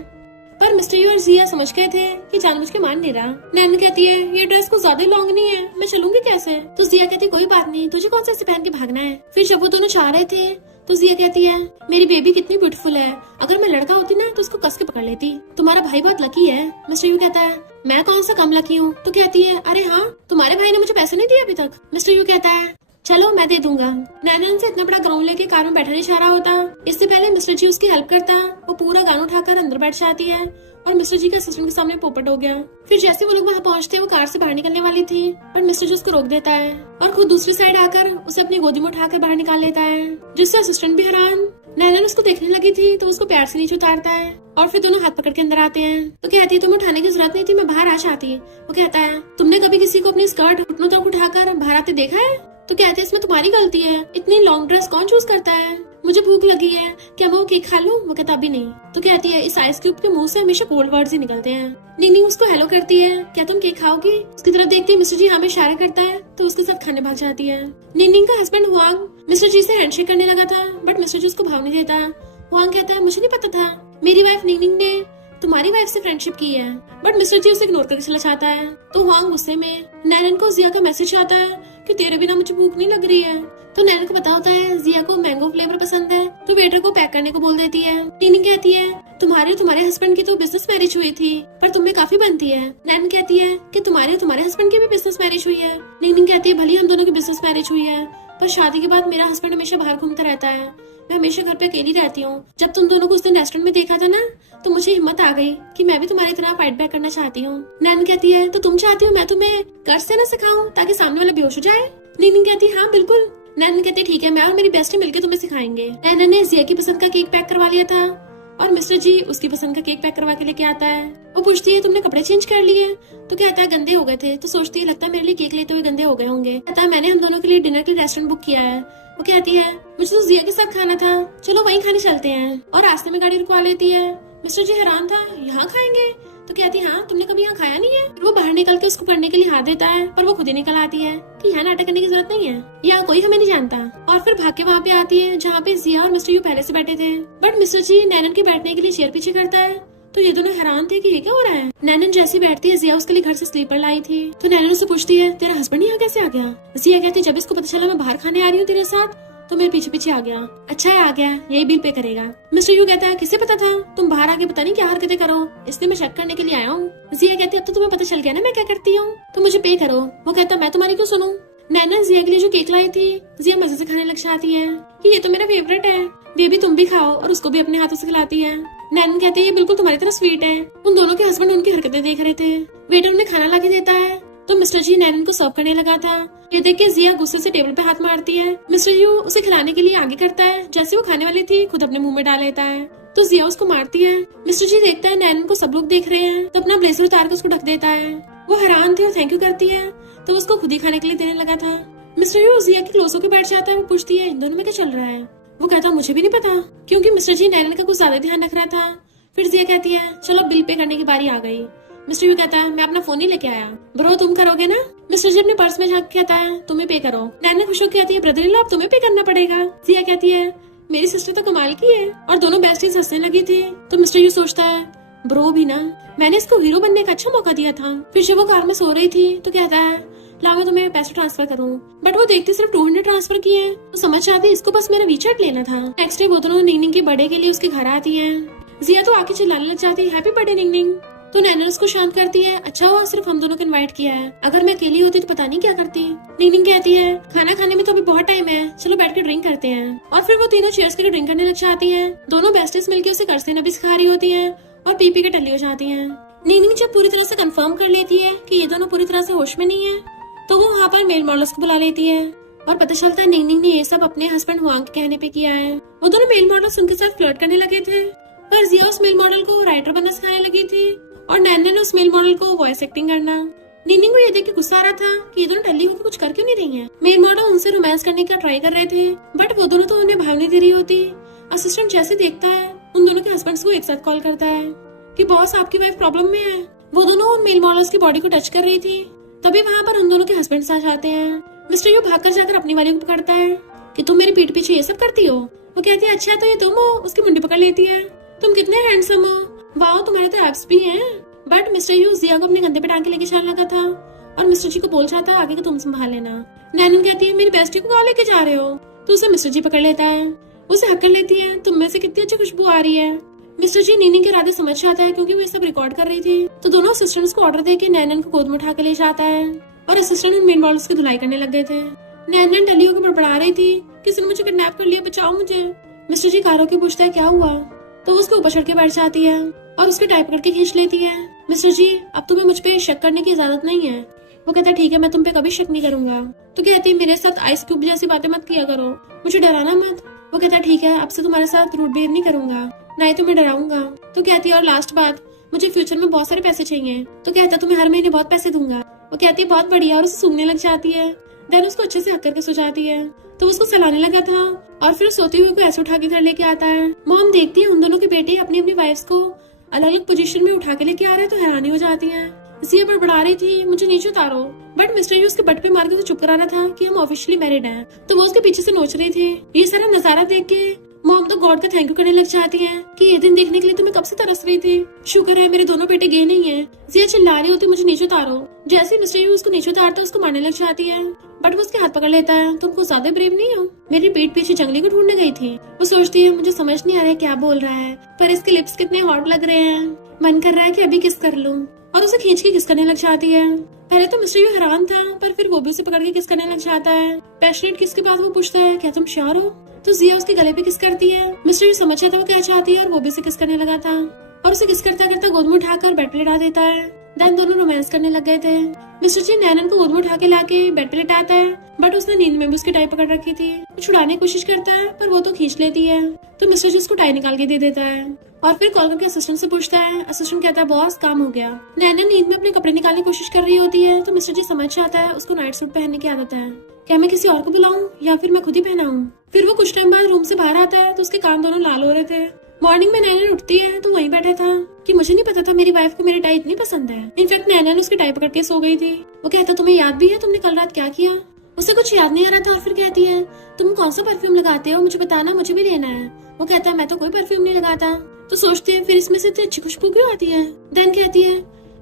पर मिस्टर यू और जिया समझ गए थे कि जानबूझ के मान नहीं रहा। नैनन कहती है ये ड्रेस कुछ ज्यादा लॉन्ग नहीं है, मैं चलूंगी कैसे। तो जिया कहती कोई बात नहीं, तुझे कौन सा इसे पहन के भागना है। फिर जब वो दोनों चाह रहे थे तो जिया कहती है मेरी बेबी कितनी ब्यूटीफुल है, अगर मैं लड़का होती ना तो उसको कस के पकड़ लेती, तुम्हारा भाई बहुत लकी है। मिस्टर यू कहता है मैं कौन सा कम लकी हूँ। तो कहती है अरे हाँ तुम्हारे भाई ने मुझे पैसे नहीं दिए अभी तक। मिस्टर यू कहता है चलो मैं दे दूंगा। नैनन से इतना बड़ा गाउन लेके कार में बैठा नहीं चाह रहा होता, इससे पहले मिस्टर जी उसकी हेल्प करता, वो पूरा गाउन उठाकर अंदर बैठ जाती है और मिस्टर जी के असिस्टेंट के सामने पोपट हो गया। फिर जैसे वो लोग वहाँ पहुँचते वो कार से बाहर निकलने वाली थी, पर मिस्टर जी उसको रोक देता है और खुद दूसरी साइड आकर उसे अपनी गोदी में उठाकर बाहर निकाल लेता है, जिससे असिस्टेंट भी हैरान। नैनन उसको देखने लगी थी तो उसको प्यार से नीचे उतारता है और फिर दोनों हाथ पकड़ के अंदर आते हैं। तो कहती है तुम्हें उठाने की जरूरत नहीं थी, मैं बाहर आ जाती। वो कहता है तुमने कभी किसी को अपनी स्कर्ट घुटनों तक उठाकर बाहर आते देखा है। तो कहते हैं इसमें तुम्हारी गलती है, इतनी लॉन्ग ड्रेस कौन चूज करता है, मुझे भूख लगी है, क्या मैं वो केक खा लूं। वो कहता अभी नहीं। तो कहती है इस आइस क्यूब के मुंह से हमेशा कोल्ड वर्ड्स ही निकलते हैं। निंगनिंग उसको हेलो करती है, क्या तुम केक खाओगी। उसकी तरफ देखती मिस्टर जी हमें इशारा करता है तो उसके साथ खाने भाग जाती है। निंगनिंग का हस्बैंड हुआंग मिस्टर जी से हैंडशेक करने लगा था, बट मिस्टर जी उसको भाव नहीं देता। हुआंग कहता है मुझे नहीं पता था मेरी वाइफ निंगनिंग ने तुम्हारी वाइफ से फ्रेंडशिप की है, बट मिस्टर जी उसे इग्नोर करके चला जाता है। तो हुआंग गुस्से में नैनन को जिया का मैसेज आता है कि तेरे बिना मुझे भूख नहीं लग रही है। तो नैनन को पता होता है जिया को मैंगो फ्लेवर पसंद है, तो वेटर को पैक करने को बोल देती है। निंगनिंग कहती है तुम्हारे हस्बैंड की तो बिजनेस मैरिज हुई थी, पर तुम्हें काफी बनती है। नैनन कहती है कि तुम्हारे हस्बैंड की भी बिजनेस मैरिज हुई है। निंगनिंग कहती है भले हम दोनों की बिजनेस मैरिज हुई है, पर शादी के बाद मेरा हस्बैंड हमेशा बाहर घूमता रहता है, मैं हमेशा घर पे अकेली रहती हूँ। जब तुम दोनों को उस दिन रेस्टोरेंट में देखा था ना, तो मुझे हिम्मत आ गई कि मैं भी तुम्हारी तरह फाइट बैक करना चाहती हूँ। नैनन कहती है तो तुम चाहती हो मैं तुम्हें कर्ज से न सिखाऊं ताकि सामने वाला बेहोश हो जाए। निंगनिंग कहती है हाँ बिल्कुल। नैनन कहती है ठीक है, मैं और मेरी बेस्टी मिलकर तुम्हें सिखाएंगे। नैनन ने जिया की पसंद का केक पैक करवा लिया था और मिस्टर जी उसकी पसंद का केक पैक करवा के लेके आता है। वो पूछती है तुमने कपड़े चेंज कर लिए। तो कहता है गंदे हो गए थे। तो सोचती है लगता है मेरे लिए केक लेते हुए गंदे हो गए होंगे। कहता है मैंने हम दोनों के लिए डिनर के लिए रेस्टोरेंट बुक किया है। वो कहती है मुझे तो जिया के साथ खाना था, चलो वहीं खाने चलते हैं, और रास्ते में गाड़ी रुकवा लेती है। मिस्टर जी हैरान था यहाँ खाएंगे। तो तो कहती है हाँ तुमने कभी यहाँ खाया नहीं है। फिर वो बाहर निकल के उसको पढ़ने के लिए हाथ देता है, पर वो खुद ही निकल आती है कि यहाँ नाटक करने की जरूरत नहीं है, यहाँ कोई हमें नहीं जानता। और फिर भाग के वहाँ पे आती है जहाँ पे जिया और मिस्टर यू पहले से बैठे थे। बट मिस्टर जी नैनन के बैठने के लिए चेयर पीछे करता है, तो ये दोनों हैरान थे कि ये क्या हो रहा है। नैनन जैसी बैठती है, जिया उसके लिए घर से स्लीपर लाई थी, तो नैनन उससे पूछती है तेरा हस्बैंड यहाँ कैसे आ गया। जिया कहती है जब इसको पता चला मैं बाहर खाने आ रही हूँ तेरे साथ, तो मेरे पीछे पीछे आ गया। अच्छा है आ गया, यही बिल पे करेगा। मिस्टर यू कहता है किसे पता था तुम बाहर आके पता नहीं क्या हरकतें करो, इसलिए मैं चेक करने के लिए आया हूँ। जिया कहती है अब तो तुम्हें पता चल गया ना मैं क्या करती हूँ, तो मुझे पे करो। वो कहता मैं तुम्हारी क्यों सुनूं। नैनन जिया के लिए जो केक लाई थी, जिया मजे से खाने लग जाती है कि ये तो मेरा फेवरेट है, बेबी तुम भी खाओ, और उसको भी अपने हाथों से खिलाती है। नैनन कहती है ये बिल्कुल तुम्हारी तरह स्वीट है। उन दोनों के हस्बैंड उनकी हरकतें देख रहे थे। वेटर उन्हें खाना ला के देता है, तो मिस्टर जी नैनन को सर्व करने लगा था। ये देख के जिया गुस्से से टेबल पे हाथ मारती है। मिस्टर यू उसे खिलाने के लिए आगे करता है, जैसे वो खाने वाली थी खुद अपने मुंह में डाल लेता है, तो जिया उसको मारती है। मिस्टर जी देखता है नैनन को सब लोग देख रहे हैं, तो अपना ब्लेजर उतार कर उसको ढक देता है। वो हैरान थे और थैंक यू करती है, तो उसको खुद ही खाने के लिए देने लगा था। मिस्टर यू जिया के क्लोज होकर बैठ जाता है। वो पूछती है इन दोनों में क्या चल रहा है। वो कहता मुझे भी नहीं पता, क्योंकि मिस्टर जी नैनन का कुछ ज्यादा ध्यान रख रहा था। फिर जिया कहती है चलो बिल पे करने की बारी आ गई। मिस्टर यू कहता है मैं अपना फोन ही लेके आया। ब्रो तुम करोगे ना। मिस्टर जी अपने पर्स में झांक कहता है तुम्हें पे करो। नैनन खुश होकर कहती है ब्रदर इन लॉ अब तुम्हें पे करना पड़ेगा। जिया कहती है मेरी सिस्टर तो कमाल की है, और दोनों बेस्टीज हंसने लगी थी। तो मिस्टर यू सोचता है ब्रो भी ना, मैंने इसको हीरो बनने का अच्छा मौका दिया था। फिर जब वो कार में सो रही थी तो कहता है ला मैं तुम्हें पैसे ट्रांसफर करूं, बट वो देखते सिर्फ 200 ट्रांसफर किए हैं, तो समझ आती इसको बस मेरा वीचैट लेना था। नेक्स्ट डे वो दोनों निंगनिंग के बर्थडे के लिए उसके घर आती है। जिया तो आके चिल्लाने लग जाती है हैप्पी बर्थडे निंगनिंग। तो नैनन उसको शांत करती है अच्छा हुआ सिर्फ हम दोनों को इनवाइट किया है, अगर मैं अकेली होती तो पता नहीं क्या करती। निंगनिंग कहती है खाना खाने में तो अभी बहुत टाइम है, चलो बैठ के ड्रिंक करते हैं। और फिर वो तीनों चेयर्स करके ड्रिंक करने लग जाती है। दोनों बेस्टेस मिलकर उसे कर्ज देना भी सिखा रही होती है और पी के टल्ली हो जाती है। निंगनिंग जब पूरी तरह से कंफर्म कर लेती है कि ये दोनों पूरी तरह से होश में नहीं है, तो वो वहाँ पर मेल मॉडल्स को बुला लेती है और पता चलता है निंगनिंग ने ये सब अपने हस्बैंड हुआंग के कहने पे किया है। वो दोनों मेल मॉडल्स उनके साथ फ्लर्ट करने लगे थे, पर जिया उस मेल मॉडल को राइटर बनना सिखाने लगी थी और नैनन उस मेल मॉडल को वॉइस एक्टिंग करना। निंगनिंग को ये देख के गुस्सा आ रहा था कि ये दोनों टल्ली होकर कुछ कर क्यों नहीं रही हैं। मेल मॉडल उनसे रोमांस करने का ट्राई कर रहे थे, बट वो दोनों तो उन्हें भाव नहीं दे रही होती। असिस्टेंट जैसे देखता है उन दोनों के हस्बैंड्स को एक साथ कॉल करता है कि बॉस आपकी वाइफ प्रॉब्लम में है। वो दोनों उन मेल मॉडल्स की बॉडी को टच कर रही थी, तभी वहाँ पर उन दोनों के हस्बैंड्स आ जाते हैं। मिस्टर यू भागकर जाकर अपनी वाली को पकड़ता है कि तुम मेरी पीठ पीछे ये सब करती हो। वो कहती है अच्छा तो ये तुम हो। उसकी मुंडी पकड़ लेती है तुम कितने हैंडसम हो, वाओ तुम्हारे तो एब्स भी हैं। बट मिस्टर यू जिया को अपने कंधे पे टांग के लेके चलने लगा था और मिस्टर जी को बोल जाता है आगे का तुम संभाल लेना। नैनन कहती है मेरी बेस्टी को कहाँ लेके जा रहे हो, तो उसे मिस्टर जी पकड़ लेता है। उसे हक कर लेती है तुम में से कितनी अच्छी खुशबू आ रही है। मिस्टर जी निंगनिंग के इरादे समझ जाता है क्योंकि वो ये सब रिकॉर्ड कर रही थी। तो दोनों असिस्टेंट्स को ऑर्डर देके नैनन को गोद में उठा के ले जाता है और असिस्टेंट उन मेन मॉडल्स की धुलाई करने लग गए थे। नैनन टली होकर बड़बड़ा रही थी किसी ने मुझे किडनैप कर लिया, बचाओ मुझे। मिस्टर जी कारो की पूछता है क्या हुआ, तो उसके ऊपर चढ़ के बैठ जाती है और उसके टाइप करके खींच लेती है। मिस्टर जी अब तुम्हें मुझ पे शक करने की इजाजत नहीं है। वो कहता है ठीक है मैं तुम पे कभी शक नहीं करूंगा। तो कहती है मेरे साथ आइस क्यूब जैसी बातें मत किया करो, मुझे डराना मत। वो कहता है ठीक है अब से तुम्हारे साथ रूड बिहेव नहीं करूंगा, ना ही तुम्हें डराऊंगा। तो कहती है और लास्ट बात मुझे फ्यूचर में बहुत सारे पैसे चाहिए। तो कहता है तुम्हें हर महीने बहुत पैसे दूंगा। वो कहती है बहुत बढ़िया और उसे सूंघने लग जाती है। देन उसको अच्छे से हक करके सो जाती है। तो उसको सलाने लगा था और फिर सोते हुए को ऐसे उठा के घर लेके आता है। मॉम देखती है उन दोनों के बेटे अपनी अपनी वाइफ्स को अलग अलग पोजीशन में उठा के लेके आ रहे हैं, तो हैरानी हो जाती है। जिया बड़बड़ा रही थी मुझे नीचे उतारो, बट मिस्टर यू उसके बट पे मार के उसे चुप कराना था कि हम ऑफिशियली मैरिड हैं। तो वो उसके पीछे से नोच रही थी। ये सारा नजारा देख के मॉम तो गॉड का थैंक यू करने लग जाती है कि ये दिन देखने के लिए तो मैं कब से तरस रही थी। शुक्र है मेरे दोनों बेटे गे नहीं है। जिया चिल्ला रही होती मुझे नीचे उतारो। जैसे मिस्टर यू उसको नीचे उतारता है उसको मारने लग जाती है, बट वो उसके हाथ पकड़ लेता है तुम कुछ ज्यादा ब्रेव नहीं हो, मेरी पीठ पीछे जंगली को ढूंढने गई थी। वो सोचती है मुझे समझ नहीं आ रहा है क्या बोल रहा है, पर इसके लिप्स कितने हॉट लग रहे हैं, मन कर रहा है कि अभी किस कर लूं। और उसे खींच के किस करने लग जाती है। पहले तो मिस्टर यू हैरान था, पर फिर वो भी उसे पकड़ के किस करने लग जाता है। पैशनेट किस के बाद वो पूछता है क्या तुम श्योर हो। तो जिया उसके गले पे किस करती है। मिस्टर यू समझ जाता वो क्या चाहती है और वो भी उसे किस करने लगा था और उसे किस करता करता गोद में उठाकर बेड पे लिटा देता है। देन दोनों रोमांस करने लग गए थे। मिस्टर जी नैनन को गोद में उठा के लाके बेड पे लिटाता है, बट उसने नींद में भी उसकी टाई पकड़ रखी थी। वो छुड़ाने की कोशिश करता है पर वो तो खींच लेती है। तो मिस्टर जी उसको टाई निकाल के दे देता है और फिर कॉल करके असिस्टेंट से पूछता है। असिस्टेंट कहता है बॉस काम हो गया। नैनन नींद में अपने कपड़े निकालने की कोशिश कर रही होती है, तो मिस्टर जी समझ जाता है उसको नाइट सूट पहनने की आदत है, क्या मैं किसी और को बुलाऊं या फिर मैं खुद ही पहनाऊं। फिर वो कुछ टाइम बाद रूम से बाहर आता है तो उसके कान दोनों लाल हो रहे थे। मॉर्निंग में नैनन उठती है तो वहीं बैठा था कि मुझे नहीं पता था मेरी वाइफ को मेरी टाई इतनी पसंद है। इनफैक्ट नैनन उसकी टाई पकड़ के सो गई थी। वो कहता तुम्हें याद भी है तुमने कल रात क्या किया? उसे कुछ याद नहीं आ रहा था और फिर कहती है तुम कौन सा परफ्यूम लगाते हो, मुझे बताना, मुझे भी लेना है। वो कहता है मैं तो कोई परफ्यूम नहीं लगाता। तो सोचते हैं फिर इसमें से इतनी अच्छी खुशबू क्यों आती है। देन कहती है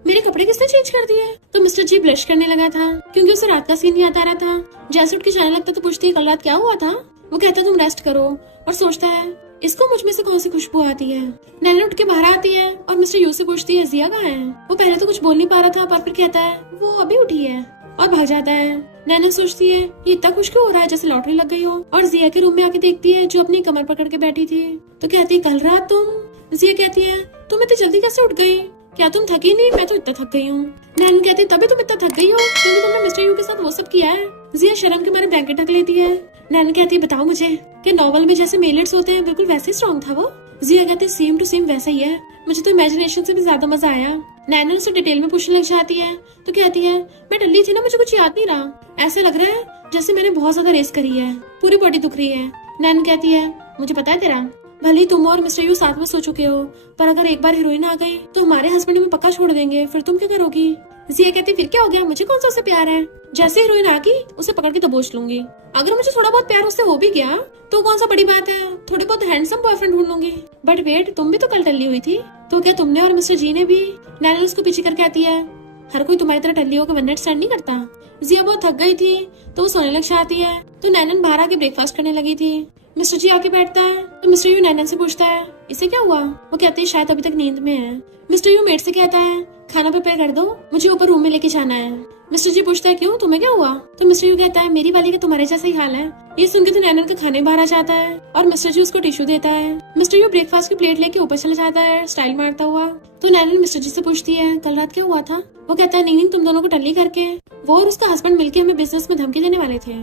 मेरे कपड़े किसने चेंज कर दिए? तो मिस्टर जी ब्लश करने लगा था क्योंकि उसे रात का सीन याद आ रहा था। जैसे उठ के जाने लगता तो पूछती है कल रात क्या हुआ था? वो कहता तुम रेस्ट करो और सोचता है इसको मुझ में से कौन सी खुशबू आती है। नैनन उठ के बाहर आती है और मिस्टर यू से पूछती है जिया कहाँ है? वो पहले तो कुछ बोल नहीं पा रहा था पर फिर कहता है वो अभी उठी है और भाग जाता है। नैनन सोचती है ये इतना खुश क्यों हो रहा है जैसे लॉटरी लग गई हो, और जिया के रूम में आके देखती है जो अपनी कमर पकड़ के बैठी थी। तो कहती है कल रात तुम? जिया कहती है तुम इतनी जल्दी कैसे उठ गई, क्या तुम थकी नहीं? मैं तो इतना थक गई हूँ। नैनन कहती है तभी तुम इतना थक गई हो क्योंकि तुमने मिस्टर यू के साथ वो सब किया है। जिया शर्म के मारे ब्लैंकेट ढक लेती है। नैनन कहती है बताओ मुझे कि नॉवल में जैसे मेलेट्स होते हैं बिल्कुल वैसे ही स्ट्रॉन्ग था वो? जिया कहती है सेम टू सेम वैसा ही है, मुझे तो इमेजिनेशन से भी ज्यादा मजा आया। नैनन उसे डिटेल में पूछने लग जाती है तो कहती है मैं डल्ली थी ना, मुझे कुछ याद नहीं रहा। ऐसा लग रहा है जैसे मैंने बहुत ज्यादा रेस करी है, पूरी बॉडी दुख रही है। नैनन कहती है मुझे पता है तेरा, भले तुम और मिस्टर यू साथ में सो चुके हो पर अगर एक बार हीरोइन आ गई तो हमारे हस्बैंड हमें पक्का छोड़ देंगे, फिर तुम क्या करोगी? जिया कहती फिर क्या हो गया, मुझे कौन सा उससे प्यार है? जैसे हीरोइन आ गई उसे पकड़ के दबोच लूंगी। अगर मुझे थोड़ा बहुत प्यार उससे हो भी गया तो कौन सा बड़ी बात है, थोड़े बहुत हैंडसम बॉयफ्रेंड ढूंढ लूंगी। बट वेट, तुम भी तो कल टल्ली हुई थी, तो क्या तुमने और मिस्टर जी ने भी? नैनन उसको पीछे करके आती है हर कोई तुम्हारी तरह टल्ली होकर वन नाइट स्टैंड नहीं करता। जिया बहुत थक गई थी तो वो सोने लग जाती है। तो नैनन बाहर आके ब्रेकफास्ट करने लगी थी। मिस्टर जी आके बैठता है तो मिस्टर यू नैनन से पूछता है इसे क्या हुआ? वो कहती है शायद अभी तक नींद में है। मिस्टर यू मेड से कहता है खाना प्रिपेयर कर दो, मुझे ऊपर रूम में लेके जाना है। मिस्टर जी पूछता है क्यों, तुम्हें क्या हुआ? तो मिस्टर यू कहता है मेरी वाली का तुम्हारे जैसा ही हाल है। ये सुन के तो नैनन का खाने बाहर आ जाता है और मिस्टर जी उसको टिश्यू देता है। मिस्टर यू ब्रेकफास्ट की प्लेट लेके ऊपर चला जाता है स्टाइल मारता हुआ। तो नैनन मिस्टर जी से पूछती है कल रात क्या हुआ था? वो कहता है नहीं तुम दोनों को टल्ली करके वो और उसका हस्बैंड मिलके हमें बिजनेस में धमकी देने वाले थे।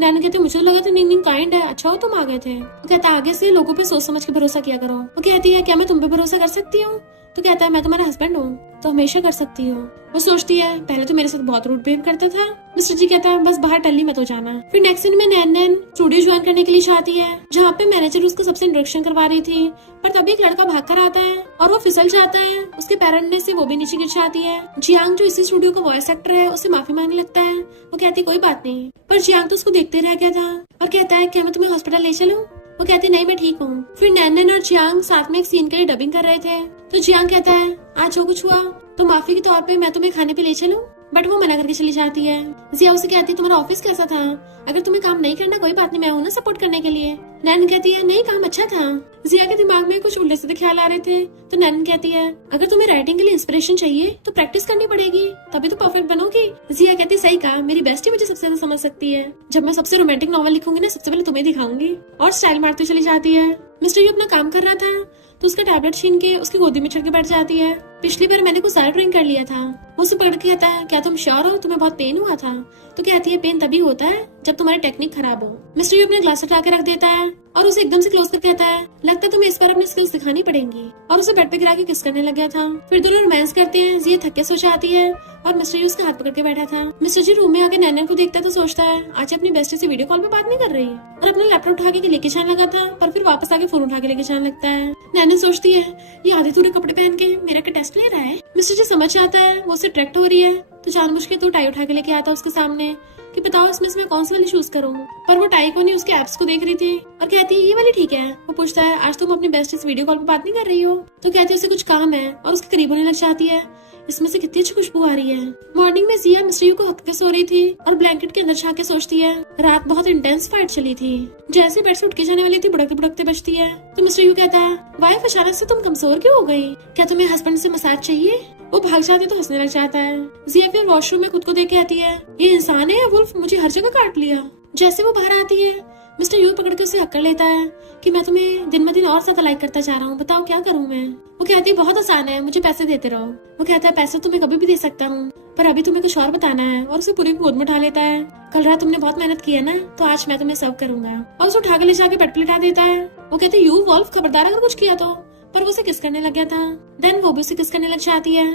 नैनन कहते मुझे लगा था नींद काइंड है, अच्छा हो तुम आ गए थे। वो कहता आगे से लोगों पे सोच समझ के भरोसा किया करो। वो कहती है क्या मैं तुम पे भरोसा कर सकती हूँ? तो कहता है मैं तुम्हारा हस्बैंड हूँ तो हमेशा कर सकती हो। वो सोचती है पहले तो मेरे साथ बहुत रूड बिहेव करता था। मिस्टर जी कहता है बस बाहर टल्ली में तो जाना। फिर नेक्स्ट सीन में नैनन स्टूडियो ज्वाइन करने के लिए चाहती है जहाँ पे मैनेजर उसको सबसे इंट्रोडक्शन करवा रही थी, पर तभी एक लड़का भाग कर आता है और वो फिसल जाता है। उसके पैरेंट से वो भी नीचे गिर जाती है। जियांग जो इसी स्टूडियो का वॉइस एक्टर है उससे माफी मांगने लगता है। वो कहती है कोई बात नहीं, पर जियांग तो उसको देखते रह गया था और कहता है क्या मैं तुम्हें हॉस्पिटल ले चलूं? वो कहती नहीं मैं ठीक हूँ। फिर नैनन और जियांग साथ में एक सीन के लिए डबिंग कर रहे थे। तो जियांग कहता है आज जो कुछ हुआ तो माफी के तौर पे मैं तुम्हें खाने पे ले चलूं, बट वो मना करके चली जाती है। जिया उसे कहती है तुम्हारा ऑफिस कैसा था? अगर तुम्हें काम नहीं करना कोई बात नहीं, मैं हूं ना सपोर्ट करने के लिए। नैनन कहती है नहीं काम अच्छा था। जिया के दिमाग में कुछ उल्टे सीधे ख्याल आ रहे थे। तो नैनन कहती है अगर तुम्हें राइटिंग के लिए इंस्पिरेशन चाहिए तो प्रैक्टिस करनी पड़ेगी, तभी तो परफेक्ट बनोगी। जिया कहती है सही कहा, मेरी बेस्टी मुझे सबसे ज्यादा समझ सकती है। जब मैं सबसे रोमांटिक नॉवल लिखूंगी ना सबसे पहले तुम्हें दिखाऊंगी। और स्टाइल मारती चली जाती है। मिस्टर यू अपना काम कर रहा था तो उसका टैबलेट छीन के उसकी गोदी में चढ़ के बैठ जाती है। पिछली बार मैंने कुछ सारा ड्रिंक कर लिया था। वो उसे पकड़ के कहता है क्या तुम श्योर हो तुम्हें बहुत पेन हुआ था? तो कहती है पेन तभी होता है जब तुम्हारी टेक्निक खराब हो। मिस्टर यू अपने ग्लास उठा के रख देता है और उसे एकदम से क्लोज कर कहता है लगता है तुम्हें इस बार अपनी स्किल्स दिखानी पड़ेंगी, और उसे बेड पे गिरा के किस करने लग गया था। फिर दोनों रोमांस करते हैं। जिया थक के सो जाती है और मिस्टर यू उसका हाथ पकड़ के बैठा था। मिस्टर जी रूम में आके नैनन को देखता है तो सोचता है आज अपनी बेस्टी से वीडियो कॉल पे बात नहीं कर रही, और अपना लैपटॉप उठा के लेके जाने लगा था पर फिर वापस आके फोन उठा के लेके जाने लगता है। नैनन सोचती है ये आधे पूरे कपड़े पहन के मेरा का टेस्ट ले रहा है। मिस्टर जी समझ आता है वो उसे अट्रैक्ट हो रही है तो जानबूझ के तो टाई उठा के लेके आता है उसके सामने कि बताओ इसमें से मैं कौन सी वाली चूज करूँ। पर वो टाई को नहीं उसके एप्स को देख रही थी और कहती है ये वाली ठीक है। वो पूछता है आज तुम अपनी बेस्ट वीडियो कॉल पे बात नहीं कर रही हो? तो कहती है उसे कुछ काम है और उसके करीब होने लग जाती है। इसमें से कितनी अच्छी खुशबू आ रही है। मॉर्निंग में जिया मिस्टर यू को हक के सो रही थी और ब्लैंकेट के अंदर झांक के सोचती है रात बहुत इंटेंस फाइट चली थी। जैसे बेड से उठ के जाने वाली थी बुड़कते बुड़कते बचती है। तो मिस्टर यू कहता है वाइफ अचानक से तुम कमजोर क्यों हो गई, क्या तुम्हें हस्बैंड से मसाज चाहिए? वो भाग जाते तो हंसने लग जाता है। जिया फिर वॉशरूम में खुद को देख के आती है ये इंसान है या वुल्फ, मुझे हर जगह काट लिया। जैसे वो बाहर आती है मिस्टर यू पकड़ के उसे हक कर लेता है कि मैं तुम्हें दिन ब दिन और ज्यादा लाइक करता जा रहा हूँ, बताओ क्या करूँ मैं? वो कहती है बहुत आसान है, मुझे पैसे देते रहो। वो कहता है पैसे तुम्हें कभी भी दे सकता हूँ पर अभी तुम्हें कुछ और बताना है, और उसे पूरी गोद में उठा लेता है। कल रात तुमने बहुत मेहनत की है ना तो आज मैं तुम्हें सर्व करूंगा, और उसे उठा के ले जाके बेड पे लिटा देता है। वो कहते यू वॉल्फ खबरदार अगर कुछ किया तो, पर वो उसे किस करने लग गया था। देन वो भी उसे किस करने लग जाती है।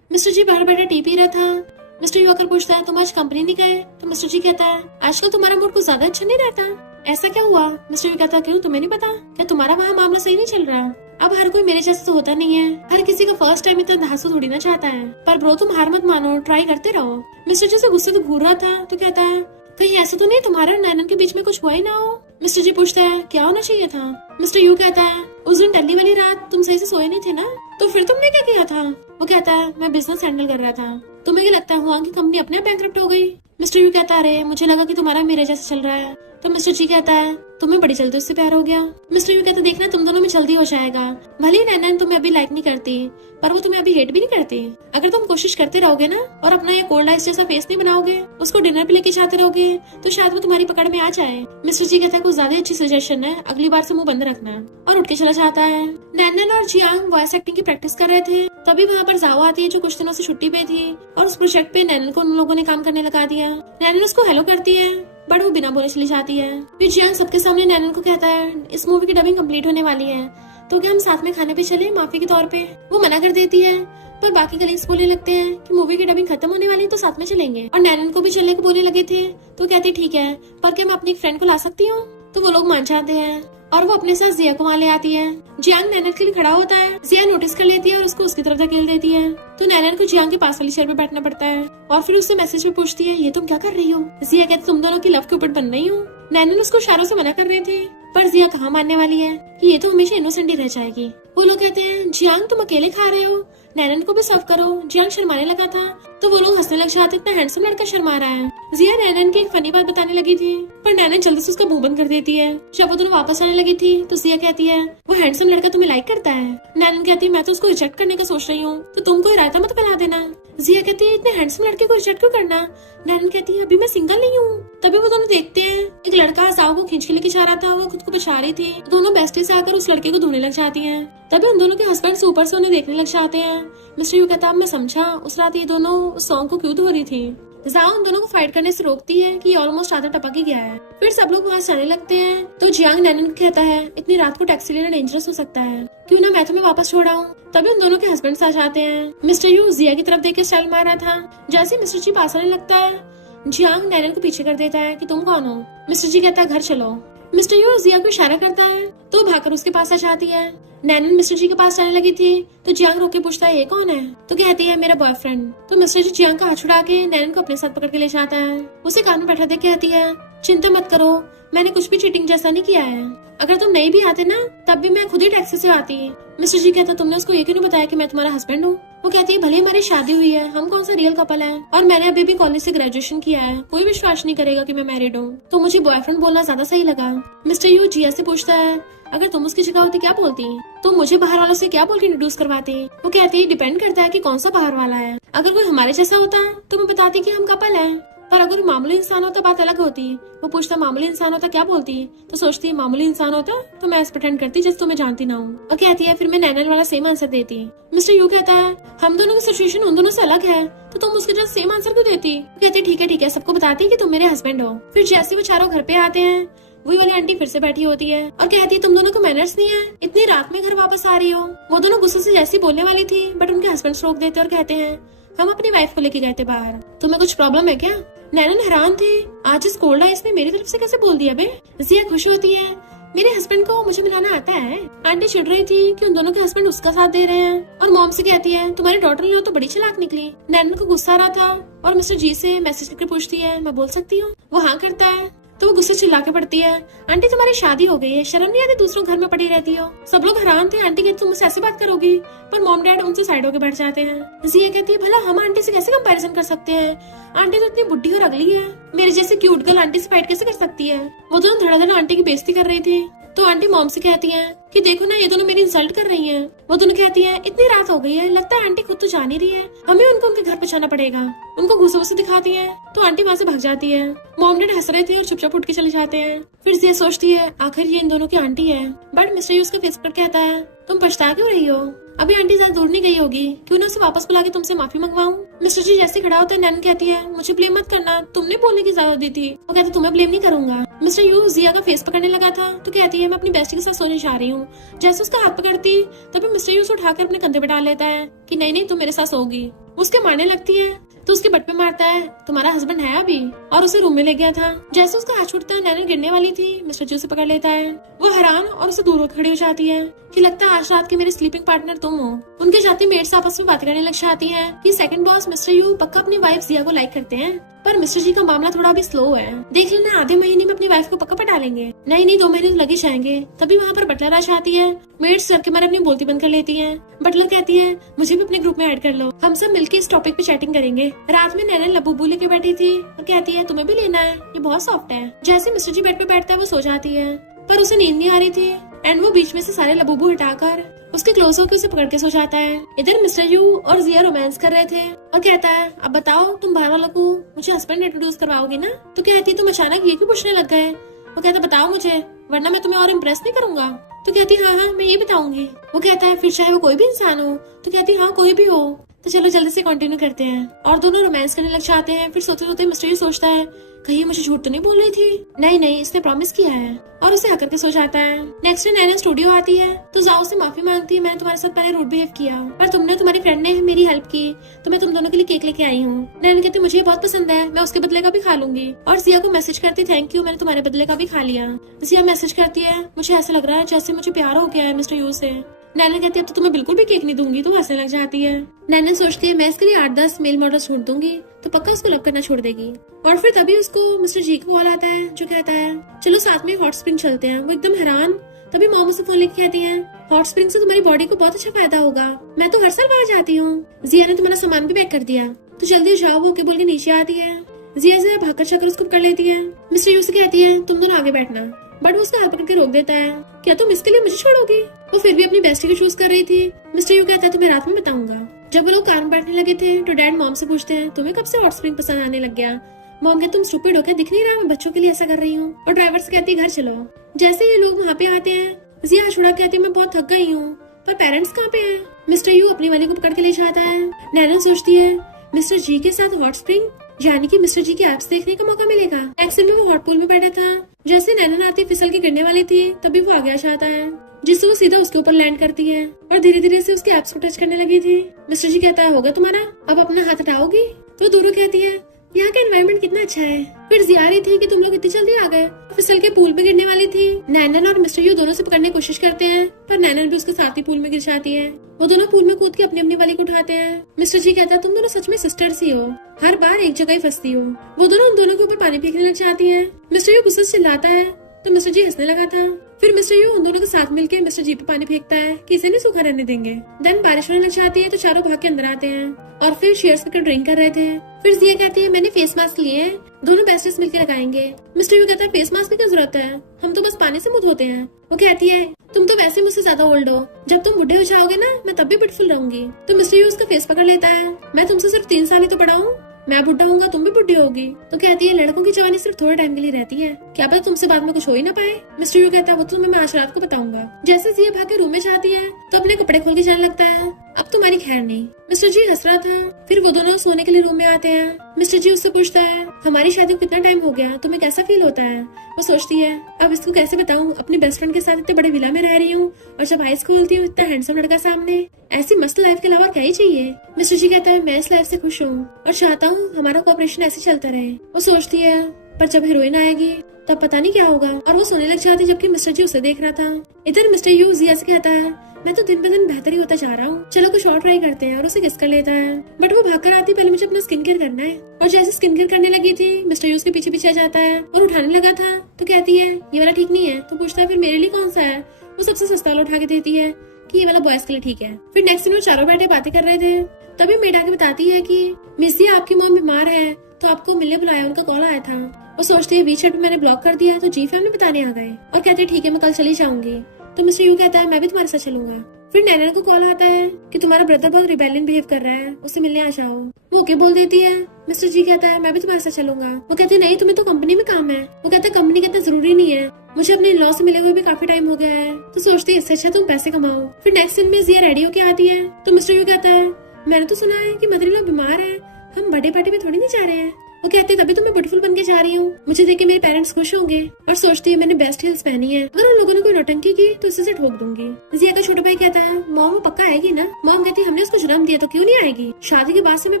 मिस्टर जी बाहर बैठा टी पी रहा था मिस्टर यू आकर पूछता है तुम आज कंपनी नहीं गए? तो मिस्टर जी कहता है आजकल तुम्हारा मूड कुछ ज्यादा अच्छा नहीं रहता, ऐसा क्या हुआ? मिस्टर यू कहता है क्यों, तुम्हें नहीं पता क्या तुम्हारा वहाँ मामला सही नहीं चल रहा? अब हर कोई मेरे जैसा तो होता नहीं है, हर किसी का फर्स्ट टाइम इतना धांसू थोड़ी ना चाहता है, पर ब्रो तुम हार मत मानो, ट्राई करते रहो। मिस्टर जी से गुस्से तो घूर रहा था तो कहता है कहीं ऐसा तो नहीं तुम्हारे और नैनन के बीच में कुछ हुआ ही ना हो? मिस्टर जी पूछता है क्या होना चाहिए था? मिस्टर यू कहता है उस दिन टल्ली वाली रात तुम सही से सोए नहीं थे ना, तो फिर तुमने क्या किया था? वो कहता है मैं बिजनेस हैंडल कर रहा था। तुम्हें क्या लगता है हुआ की कंपनी अपने आप बैंकरप्ट हो गई? मिस्टर यू कहता है अरे मुझे लगा कि तुम्हारा मेरे जैसा चल रहा है। तो मिस्टर जी कहता है तुम्हें बड़ी जल्दी उससे प्यार हो गया। मिस्टर यू कहता है देखना तुम दोनों में जल्दी हो जाएगा, भले ही नैनन तुम्हें अभी लाइक नहीं करती पर वो तुम्हें अभी हेट भी नहीं करती। अगर तुम कोशिश करते रहोगे ना और अपना ये कोल्ड आइस जैसा फेस नहीं बनाओगे, उसको डिनर पे लेके जाते रहोगे तो शायद वो तुम्हारी पकड़ में आ जाए। मिस्टर जी कहता है कुछ ज्यादा अच्छी सजेशन है, अगली बार से मुंह बंद रखना, और उठ के चला जाता है। नैनन और जियांग वॉइस एक्टिंग की प्रैक्टिस कर रहे थे, तभी वहाँ पर जाओ आती है जो कुछ दिनों से छुट्टी पे थी, और उस प्रोजेक्ट पे नैनन को उन लोगों ने काम करने लगा दिया। नैनन उसको हेलो करती है बट वो बिना बोले चली जाती है। फिर जियांग सबके सामने नैनन को कहता है इस मूवी की डबिंग कंप्लीट होने वाली है तो क्या हम साथ में खाने पे चले माफी के तौर पे? वो मना कर देती है पर बाकी कलीग्स बोलने लगते हैं कि मूवी की डबिंग खत्म होने वाली है तो साथ में चलेंगे, और नैनन को भी चलने को बोलने लगे थे तो कहती ठीक है पर क्या मैं अपनी एक फ्रेंड को ला सकती हूँ? तो वो लोग मान जाते हैं और वो अपने साथ जिया को वहाँ ले आती है। जियांग नैनन के लिए खड़ा होता है, जिया नोटिस कर लेती है और उसको उसकी तरफ धकेल देती है, तो नैनन को जियांग के पास वाली चेयर पे बैठना पड़ता है और फिर उससे मैसेज पे पूछती है ये तुम क्या कर रही हो? जिया कहती तुम दोनों की लव के ऊपर बन रही हूँ। नैनन उसको इशारों से मना कर रहे थे पर जिया कहाँ मानने वाली है कि ये तो हमेशा इनोसेंट ही रह जाएगी। वो लोग कहते हैं जियांग तुम अकेले खा रहे हो, नैनन को भी सर्व करो। जियांग शर्माने लगा था तो वो लोग हंसने लग जाते इतना हैंडसम लड़का शर्मा रहा है। जिया नैनन की एक फनी बात बताने लगी थी पर नैनन जल्दी से उसका मुंह बंद कर देती है। जब वो दोनों वापस आने लगी थी तो जिया कहती है वो हैंडसम लड़का तुम्हें लाइक करता है? नैनन कहती है मैं तो उसको रिजेक्ट करने का सोच रही हूँ तो तुम कोई रायता मत फैला देना। जिया कहती है इतने हैंडसम लड़के को रिजेक्ट क्यों करना? नैनन कहती है अभी मैं सिंगल नहीं हूँ। तभी वो दोनों देखते हैं एक लड़का जाओ को खींच के लेके जा रहा था, वो खुद को बचा रही थी, दोनों बेस्टी से आकर उस लड़के को ढूंढने लग जाती हैं। तभी उन दोनों के हस्बैंड ऊपर से उन्हें देखने लग जाते हैं। मिस्टर यू कहता मैं समझा उस रात ये दोनों उस सॉन्ग को क्यों धो रही थी। जाओ उन दोनों को फाइट करने से रोकती है कि ऑलमोस्ट आधा टपक ही गया है। फिर सब लोग वहाँ जाने लगते हैं तो जियांग नैनन को कहता है इतनी रात को टैक्सी लेना डेंजरस हो सकता है, क्यों ना मैं तुम्हें वापस छोड़ आऊं। तभी उन दोनों के हस्बैंड आ जाते हैं। मिस्टर यू जिया की तरफ देख के स्टाइल मार रहा था, जैसे मिस्टर जी पास आने लगता है जियांग नैनन को पीछे कर देता है कि तुम कौन हो? मिस्टर जी कहता है घर चलो। मिस्टर यू जिया को इशारा करता है तो भागकर उसके पास आ जाती है। नैनन मिस्टर जी के पास जाने लगी थी तो जियांग रोक के पूछता है ये कौन है? तो कहती है मेरा बॉयफ्रेंड। तो मिस्टर जी जियांग का हाथ छुड़ा के नैनन को अपने साथ पकड़ के ले जाता है। उसे कान में बैठा दे कहती है चिंता मत करो, मैंने कुछ भी चीटिंग जैसा नहीं किया है, अगर तुम नहीं भी आते ना तब भी मैं खुद ही टैक्सी से आती। मिस्टर जी कहता तुमने उसको ये क्यों नहीं बताया कि मैं तुम्हारा हस्बैंड हूँ? वो कहती है भले हमारी शादी हुई है, हम कौन सा रियल कपल है, और मैंने अभी भी कॉलेज से ग्रेजुएशन किया है, कोई विश्वास नहीं करेगा कि मैं मैरिड हूँ, तो मुझे बॉयफ्रेंड बोलना ज्यादा सही लगा। मिस्टर यू जिया से पूछता है अगर तुम उसकी जगह होती क्या बोलती? तो मुझे बाहर वालों से क्या बोल के इंट्रोड्यूस करवाती? वो कहती है डिपेंड करता है कि कौन सा बाहर वाला है, अगर कोई हमारे जैसा होता तो मैं बताती कि हम कपल है, पर अगर मामूली इंसान होता बात अलग होती। वो पूछता मामूली इंसान होता क्या बोलती? तो सोचती है मामूली इंसान होता तो मैं ऐसे प्रिटेंड करती जैसे तुम्हें जानती ना हूँ। और कहती है फिर मैं नैनन वाला सेम आंसर देती। मिस्टर यू कहता है हम दोनों की सिचुएशन उन दोनों से अलग है तो तुम उसके जैसे सेम आंसर क्यों देती? कहती ठीक है सबको बताती कि तुम मेरे हस्बैंड हो। फिर जैसे वो चारों घर पे आते हैं वही वाली आंटी फिर से बैठी होती है और कहती है तुम दोनों को मैनर्स नहीं है, इतनी रात में घर वापस आ रही हो। वो दोनों गुस्से से जैसी बोलने वाली थी बट उनके हस्बैंड रोक देते और कहते हैं हम अपनी वाइफ को लेके गए थे बाहर, तुम्हें कुछ प्रॉब्लम है क्या? नैनन हैरान थी आज इस कोल्ड आइस ने मेरी तरफ से कैसे बोल दिया बे। जिया खुश होती है मेरे हस्बैंड को मुझे मिलाना आता है। आंटी चिढ़ रही थी कि उन दोनों के हस्बैंड उसका साथ दे रहे हैं और मॉम से कहती है तुम्हारी डॉटर लो तो बड़ी चालाक निकली। नैनन को गुस्सा आ रहा था और मिस्टर जी से मैसेज करके पूछती है मैं बोल सकती हूँ? वो हाँ करता है तो वो गुस्से चिल्ला के पड़ती है आंटी तुम्हारी शादी हो गई है, शर्म नहीं आती दूसरों घर में पड़ी रहती हो। सब लोग हैरान थे आंटी कहती तुम मुझसे ऐसी बात करोगी, पर मॉम डैड उनसे साइड होके बैठ जाते हैं। जिया कहती है भला हम आंटी से कैसे कंपैरिजन कर सकते हैं, आंटी तो इतनी बुढ़ी और अगली है, मेरे जैसे क्यूट गर्ल आंटी से फाइट कैसे कर सकती है। वो दोनों धड़ाधड़ आंटी की बेइज्जती कर रही थी तो आंटी मॉम से कहती हैं कि देखो ना ये दोनों मेरी इंसल्ट कर रही हैं। वो दोनों कहती हैं इतनी रात हो गई है, लगता है आंटी खुद तो जा नहीं रही है, हमें उनको उनके घर पहुंचाना पड़ेगा। उनको गुस्से गुस्से दिखाती है तो आंटी वहाँ से भाग जाती है। मॉम डैड हंस रहे थे और चुपचाप उठ के चले जाते हैं। फिर जिया सोचती है आखिर ये इन दोनों की आंटी है, बट मिस्टर यू उसके फेस पर कहता है तुम पछता क्यों रही हो, अभी आंटी ज्यादा दूर नहीं गई होगी, क्यों ना उसे वापस बुला के तुमसे माफी मंगवाऊं। मिस्टर जी जैसे खड़ा होता है नैनन कहती है मुझे ब्लेम मत करना, तुमने बोलने की ज्यादा दी थी। वो कहता तुम्हें ब्लेम नहीं करूंगा। मिस्टर यू जिया का फेस पकड़ने लगा था तो कहती है मैं अपनी बेस्टी के साथ सोने जा रही हूँ। जैसे उसका हाथ पकड़ती तभी मिस्टर यू उसे उठाकर अपने कंधे पे डाल लेता है कि नहीं तुम मेरे साथ सोगी। उसके मारने लगती है तो उसके बट पे मारता है, तुम्हारा हस्बैंड है अभी, और उसे रूम में ले गया था। जैसे उसका हाथ छूटता है, नैनन गिरने वाली थी, मिस्टर जी उसे पकड़ लेता है। वो हैरान और उसे दूर होकर खड़ी हो जाती है कि लगता है आज रात के मेरे स्लीपिंग पार्टनर तुम हो। उनके जाते मेट्स आपस में बात करने लग जाती हैं कि सेकंड बॉस मिस्टर यू पक्का अपनी वाइफ जिया को लाइक करते हैं, पर मिस्टर जी का मामला थोड़ा भी स्लो है, देख लेना आधे महीने में अपनी वाइफ को पक्का पटा लेंगे। नहीं 2 महीने तो लगे जाएंगे। तभी वहाँ पर बटलर आ जाती है। मेट्स डर के मारे अपनी बोलती बंद कर लेती है। बटलर कहती है मुझे भी अपने ग्रुप में ऐड कर लो, हम सब मिलकर इस टॉपिक पे चैटिंग करेंगे। रात में नैनन लबूबू लेके बैठी थी और कहती है तुम्हें भी लेना है, ये बहुत सॉफ्ट है। जैसे मिस्टर जी बेड पे बैठता है वो सो जाती है, पर उसे नींद नहीं आ रही थी एंड वो बीच में से सारे लबूबू हटाकर उसके क्लोज होकर उसे पकड़ के सो जाता है। इधर मिस्टर यू और जिया रोमांस कर रहे थे और कहता है अब बताओ तुम बाहर वालों को मुझे हस्बैंड इंट्रोड्यूस करवाओगे ना। तो कहती तुम अचानक ये क्यों पूछने लग गए। वो कहता बताओ मुझे, वरना मैं तुम्हें और इम्प्रेस नहीं करूंगा। तो कहती हाँ मैं ये बताऊंगी। वो कहता है फिर चाहे वो कोई भी इंसान हो। तो कहती हाँ कोई भी हो। तो चलो जल्दी से कंटिन्यू करते हैं। और दोनों रोमांस करने लग जाते हैं। फिर सोते सोते मिस्टर यू सोचता है कहीं मुझे झूठ तो नहीं बोल रही थी। नहीं इसने प्रॉमिस किया है, और उसे आकर के सो जाता है। नेक्स्ट डे नैना स्टूडियो आती है तो जाओ से माफी मांगती है, मैंने तुम्हारे साथ पहले रूड बिहेव किया, पर तुमने तुम्हारी फ्रेंड ने मेरी हेल्प की तो मैं तुम दोनों के लिए केक लेके आई हूँ। नैना कहती मुझे बहुत पसंद है, मैं उसके बदले का भी खा लूंगी। और जिया को मैसेज करती थैंक यू, मैंने तुम्हारे बदले का भी खा लिया। जिया मैसेज करती है मुझे ऐसा लग रहा है जैसे मुझे प्यार हो गया है मिस्टर यू से। नैना कहती है अब तो तुम्हें बिल्कुल भी केक नहीं दूंगी, तो हंसने लग जाती है। नैना सोचती है मैं इसके लिए 8-10 मेल मॉडल छोड़ दूंगी तो पक्का उसको लव करना छोड़ देगी। और फिर तभी उसको मिस्टर जी को कॉल आता है जो कहता है चलो साथ में हॉट स्प्रिंग चलते हैं। वो एकदम हैरान। तभी मॉम उसे फोन लेके कहती है हॉट स्प्रिंग से तुम्हारी बॉडी को बहुत अच्छा फायदा होगा, मैं तो हर साल वहाँ जाती हूँ। जिया ने तुम्हारा सामान भी पैक कर दिया, तो जल्दी जाओ। वो बोल के नीचे आती है। जिया से भागकर चक्कर उसको पकड़ लेती है। मिस्टर यू से कहती है तुम दोनों आगे बैठना, बट वो उसका हाथ पकड़ के रोक देता है। क्या तुम इसके लिए मुझे छोड़ोगी। वो फिर भी अपनी बेस्टी को चूज कर रही थी। मिस्टर यू कहता है तुम्हें रात में बताऊंगा। जब वो लोग कार में बैठने लगे थे तो डैड मॉम से पूछते हैं तुम्हें कब से हॉट स्प्रिंग पसंद आने लग गया। मॉम कहते तुम स्टूपिड हो क्या, दिख नहीं रहा मैं बच्चों के लिए ऐसा कर रही हूँ। और ड्राइवर से कहती है घर चलो। जैसे ये लोग वहाँ पे आते हैं जिया छुड़ा कहती है मैं बहुत थक गई हूँ, पर पेरेंट्स कहाँ पे हैं। मिस्टर यू अपनी वाली को पकड़ के ले जाता है। नैना सोचती है मिस्टर जी के साथ हॉट स्प्रिंग, यानी कि मिस्टर जी की एप्स देखने का मौका मिलेगा। एक्शन में वो हॉट पूल में बैठा था। जैसे नैना आती फिसल के गिरने वाली थी तभी वो आगे आ जाता है, जिससे वो सीधा उसके ऊपर लैंड करती है और धीरे धीरे से उसके एप्स को टच करने लगी थी। मिस्टर जी कहता है होगा तुम्हारा, अब अपना हाथ हटाओगी। तो दूरों कहती है यहाँ का एनवायरनमेंट कितना अच्छा है। फिर जिया रही थी कि तुम लोग इतनी जल्दी आ गए। फिसल के पूल में गिरने वाली थी। नैनन और मिस्टर यू दोनों से पकड़ने की कोशिश करते हैं, पर नैनन भी उसके साथ ही पूल में गिर जाती है। वो दोनों पूल में कूद के अपनी अपनी वाली को उठाते हैं। मिस्टर जी कहता है तुम दोनों सच में सिस्टर्स ही हो, हर बार एक जगह ही फंसती हो। वो दोनों उन दोनों के ऊपर पानी फेंकने लग जाती है। मिस्टर यू गुस्से से चिल्लाता है तो मिस्टर जी हंसने लगा था। फिर मिस्टर यू उन दोनों के साथ मिलकर मिस्टर जी पे पानी फेंकता है कि इसे नहीं सूखा रहने देंगे। देन बारिश होने लग जाती है तो चारों भाग के अंदर आते हैं और फिर शेयर्स करके ड्रिंक कर रहे थे। फिर जिया कहती है मैंने फेस मास्क लिए हैं, दोनों बेस्टेस मिलकर लगाएंगे। मिस्टर यू कहता है फेस मास्क की क्या जरूरत है, हम तो बस पानी से मुंह धोते हैं। वो कहती है तुम तो वैसे मुझसे ज्यादा ओल्ड हो, जब तुम बुढ़े हो जाओगे ना मैं तब भी ब्यूटीफुल रहूंगी। तो मिस्टर यू उसका फेस पकड़ लेता है। मैं तुमसे सिर्फ 3 साल ही तो बड़ा हूँ, मैं बुढ़ा होऊंगा तुम भी बुढ़ी होगी। तो कहती है लड़कों की जवानी सिर्फ थोड़े टाइम के लिए रहती है, क्या पता तुमसे बाद में कुछ हो ही ना पाए। मिस्टर यू कहता है वो तो तुम्हें मैं आज रात को बताऊंगा। जैसे जिया भाग के रूम में जाती है तो अपने कपड़े खोल के जाने लगता है अब तुम्हारी खैर नहीं। मिस्टर जी हंस रहा था। फिर वो दोनों सोने के लिए रूम में आते हैं। मिस्टर जी उससे पूछता है हमारी शादी को कितना टाइम हो गया, तुम्हें कैसा फील होता है। वो सोचती है अब इसको कैसे बताऊं, अपनी बेस्ट फ्रेंड के साथ इतने बड़े विला में रह रही हूँ और जब आइस खोलती हूँ इतना हैंडसम लड़का सामने, ऐसी मस्त लाइफ के अलावा क्या ही चाहिए। मिस्टर जी कहता है मैं इस लाइफ से खुश हूँ और चाहता हूँ हमारा कोऑपरेशन ऐसे चलता रहे। वो सोचती है पर जब हीरोइन आएगी तब पता नहीं क्या होगा, और वो सोने लग जाती जबकि मिस्टर जी उसे देख रहा था। इधर मिस्टर यू जिया से कहता है मैं तो दिन ब दिन बेहतर ही होता जा रहा हूँ, चलो कुछ और ट्राई करते हैं। और उसे किस कर लेता है, बट वो भाग कर आती पहले मुझे अपना स्किन केयर करना है। और जैसे स्किन केयर करने लगी थी मिस्टर यू उसके पीछे पीछे आ जाता है और उठाने लगा था तो कहती है ये वाला ठीक नहीं है। तो पूछता है फिर मेरे लिए कौन सा है। वो सबसे सस्ता वाला उठा के देती है कि ये वाला बॉयज के लिए ठीक है। फिर नेक्स्ट दिन वो चारों बैठे बातें कर रहे थे तभी मेड आके बताती है कि मिस जी आपकी मॉम बीमार है तो आपको मिलने बुलाया, उनका कॉल आया था। वो सोचती है वीचैट पे मैंने ब्लॉक कर दिया तो जी फैमिली बताने आ गए और कहते हैं ठीक है मैं कल चली जाऊंगी। तो मिस्टर यू कहता है मैं भी तुम्हारे साथ चलूंगा। फिर नैना को कॉल आता है कि तुम्हारा ब्रदर बहुत रिबेलियन बिहेव कर रहा है, उससे मिलने आ जाओ। वो ओके बोल देती है। मिस्टर जी कहता है मैं भी तुम्हारे साथ चलूंगा। वो कहती है नहीं तुम्हें तो कंपनी में काम है। वो कहता है कंपनी कहता जरूरी नहीं है, मुझे अपने इन-लॉ से मिले हुए भी काफी टाइम हो गया है। तो सोचती है इससे अच्छा तुम पैसे कमाओ। फिर नेक्स्ट दिन में जिया रेडी होके आती है तो मिस्टर यू कहता है मैंने तो सुना है कि मदर-इन-लॉ बीमार है, हम बर्थडे पार्टी में थोड़ी नहीं जा रहे हैं। वो कहती है तभी तो मैं ब्यूटीफुल बन के जा रही हूँ, मुझे देख के मेरे पेरेंट्स खुश होंगे। और सोचती है मैंने बेस्ट हील्स पहनी है, अगर उन लोगों ने कोई नौटंकी की तो इसे ठोक दूंगी। जिया का छोटा भाई कहता है मॉम वो पक्का आएगी ना। मॉम कहती है हमने उसको जन्म दिया तो क्यों नहीं आएगी, शादी के बाद से मैं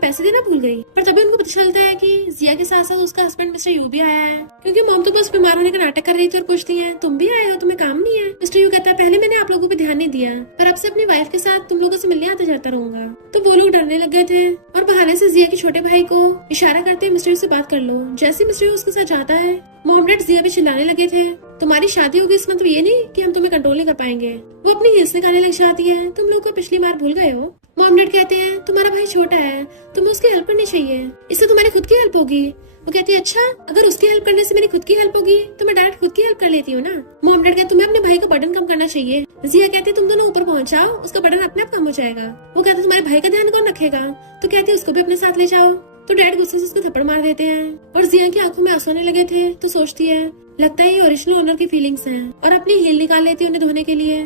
पैसे देना भूल गई। पर तभी उनको पता चलता है कि जिया के साथ साथ उसका हस्बैंड मिस्टर यू भी आया है, क्योंकि मॉम तो बस बीमार होने का नाटक कर रही थी और पूछती है तुम भी आए हो, तुम्हें काम नहीं है। मिस्टर यू कहता है पहले मैंने आप लोगों पे ध्यान नहीं दिया, पर अब से अपनी वाइफ के साथ तुम लोगों से मिलने आता जाता रहूंगा। तो वो लोग डरने लग गए थे और बहाने से जिया के छोटे भाई को इशारा करते मिस्टर यू से बात कर लो। जैसे मिस्टर यू उसके साथ जाता है, मॉम डैड जिया भी चिल्लाने लगे थे तुम्हारी शादी होगी इसमें तो ये नहीं कि हम तुम्हें कंट्रोल नहीं कर पाएंगे। वो अपनी हिल्स निकालने लग जाती है, तुम लोग को पिछली बार भूल गए हो। मॉम डैड कहते हैं तुम्हारा भाई छोटा है, तुम्हें उसकी हेल्प करनी चाहिए, इससे तुम्हारी खुद की हेल्प होगी। वो कहती है अच्छा अगर उसकी हेल्प करने से मेरी खुद की हेल्प होगी तो मैं डायरेक्ट खुद की हेल्प कर लेती हूँ ना। मॉम डैड कहते तुम्हें अपने भाई का बर्डन कम करना चाहिए। जिया कहती तुम दोनों ऊपर पहुँच जाओ, उसका बर्डन अपने आप कम हो जाएगा। वो कहते तुम्हारे भाई का ध्यान कौन रखेगा, तो कहती उसको भी अपने साथ ले जाओ। तो डैड गुस्से से उसको थप्पड़ मार देते हैं और जिया की आंखों में आंसू आने लगे थे। तो सोचती है लगता है ये ओरिजिनल ओनर की फीलिंग्स हैं, और अपनी हील निकाल लेती है उन्हें धोने के लिए।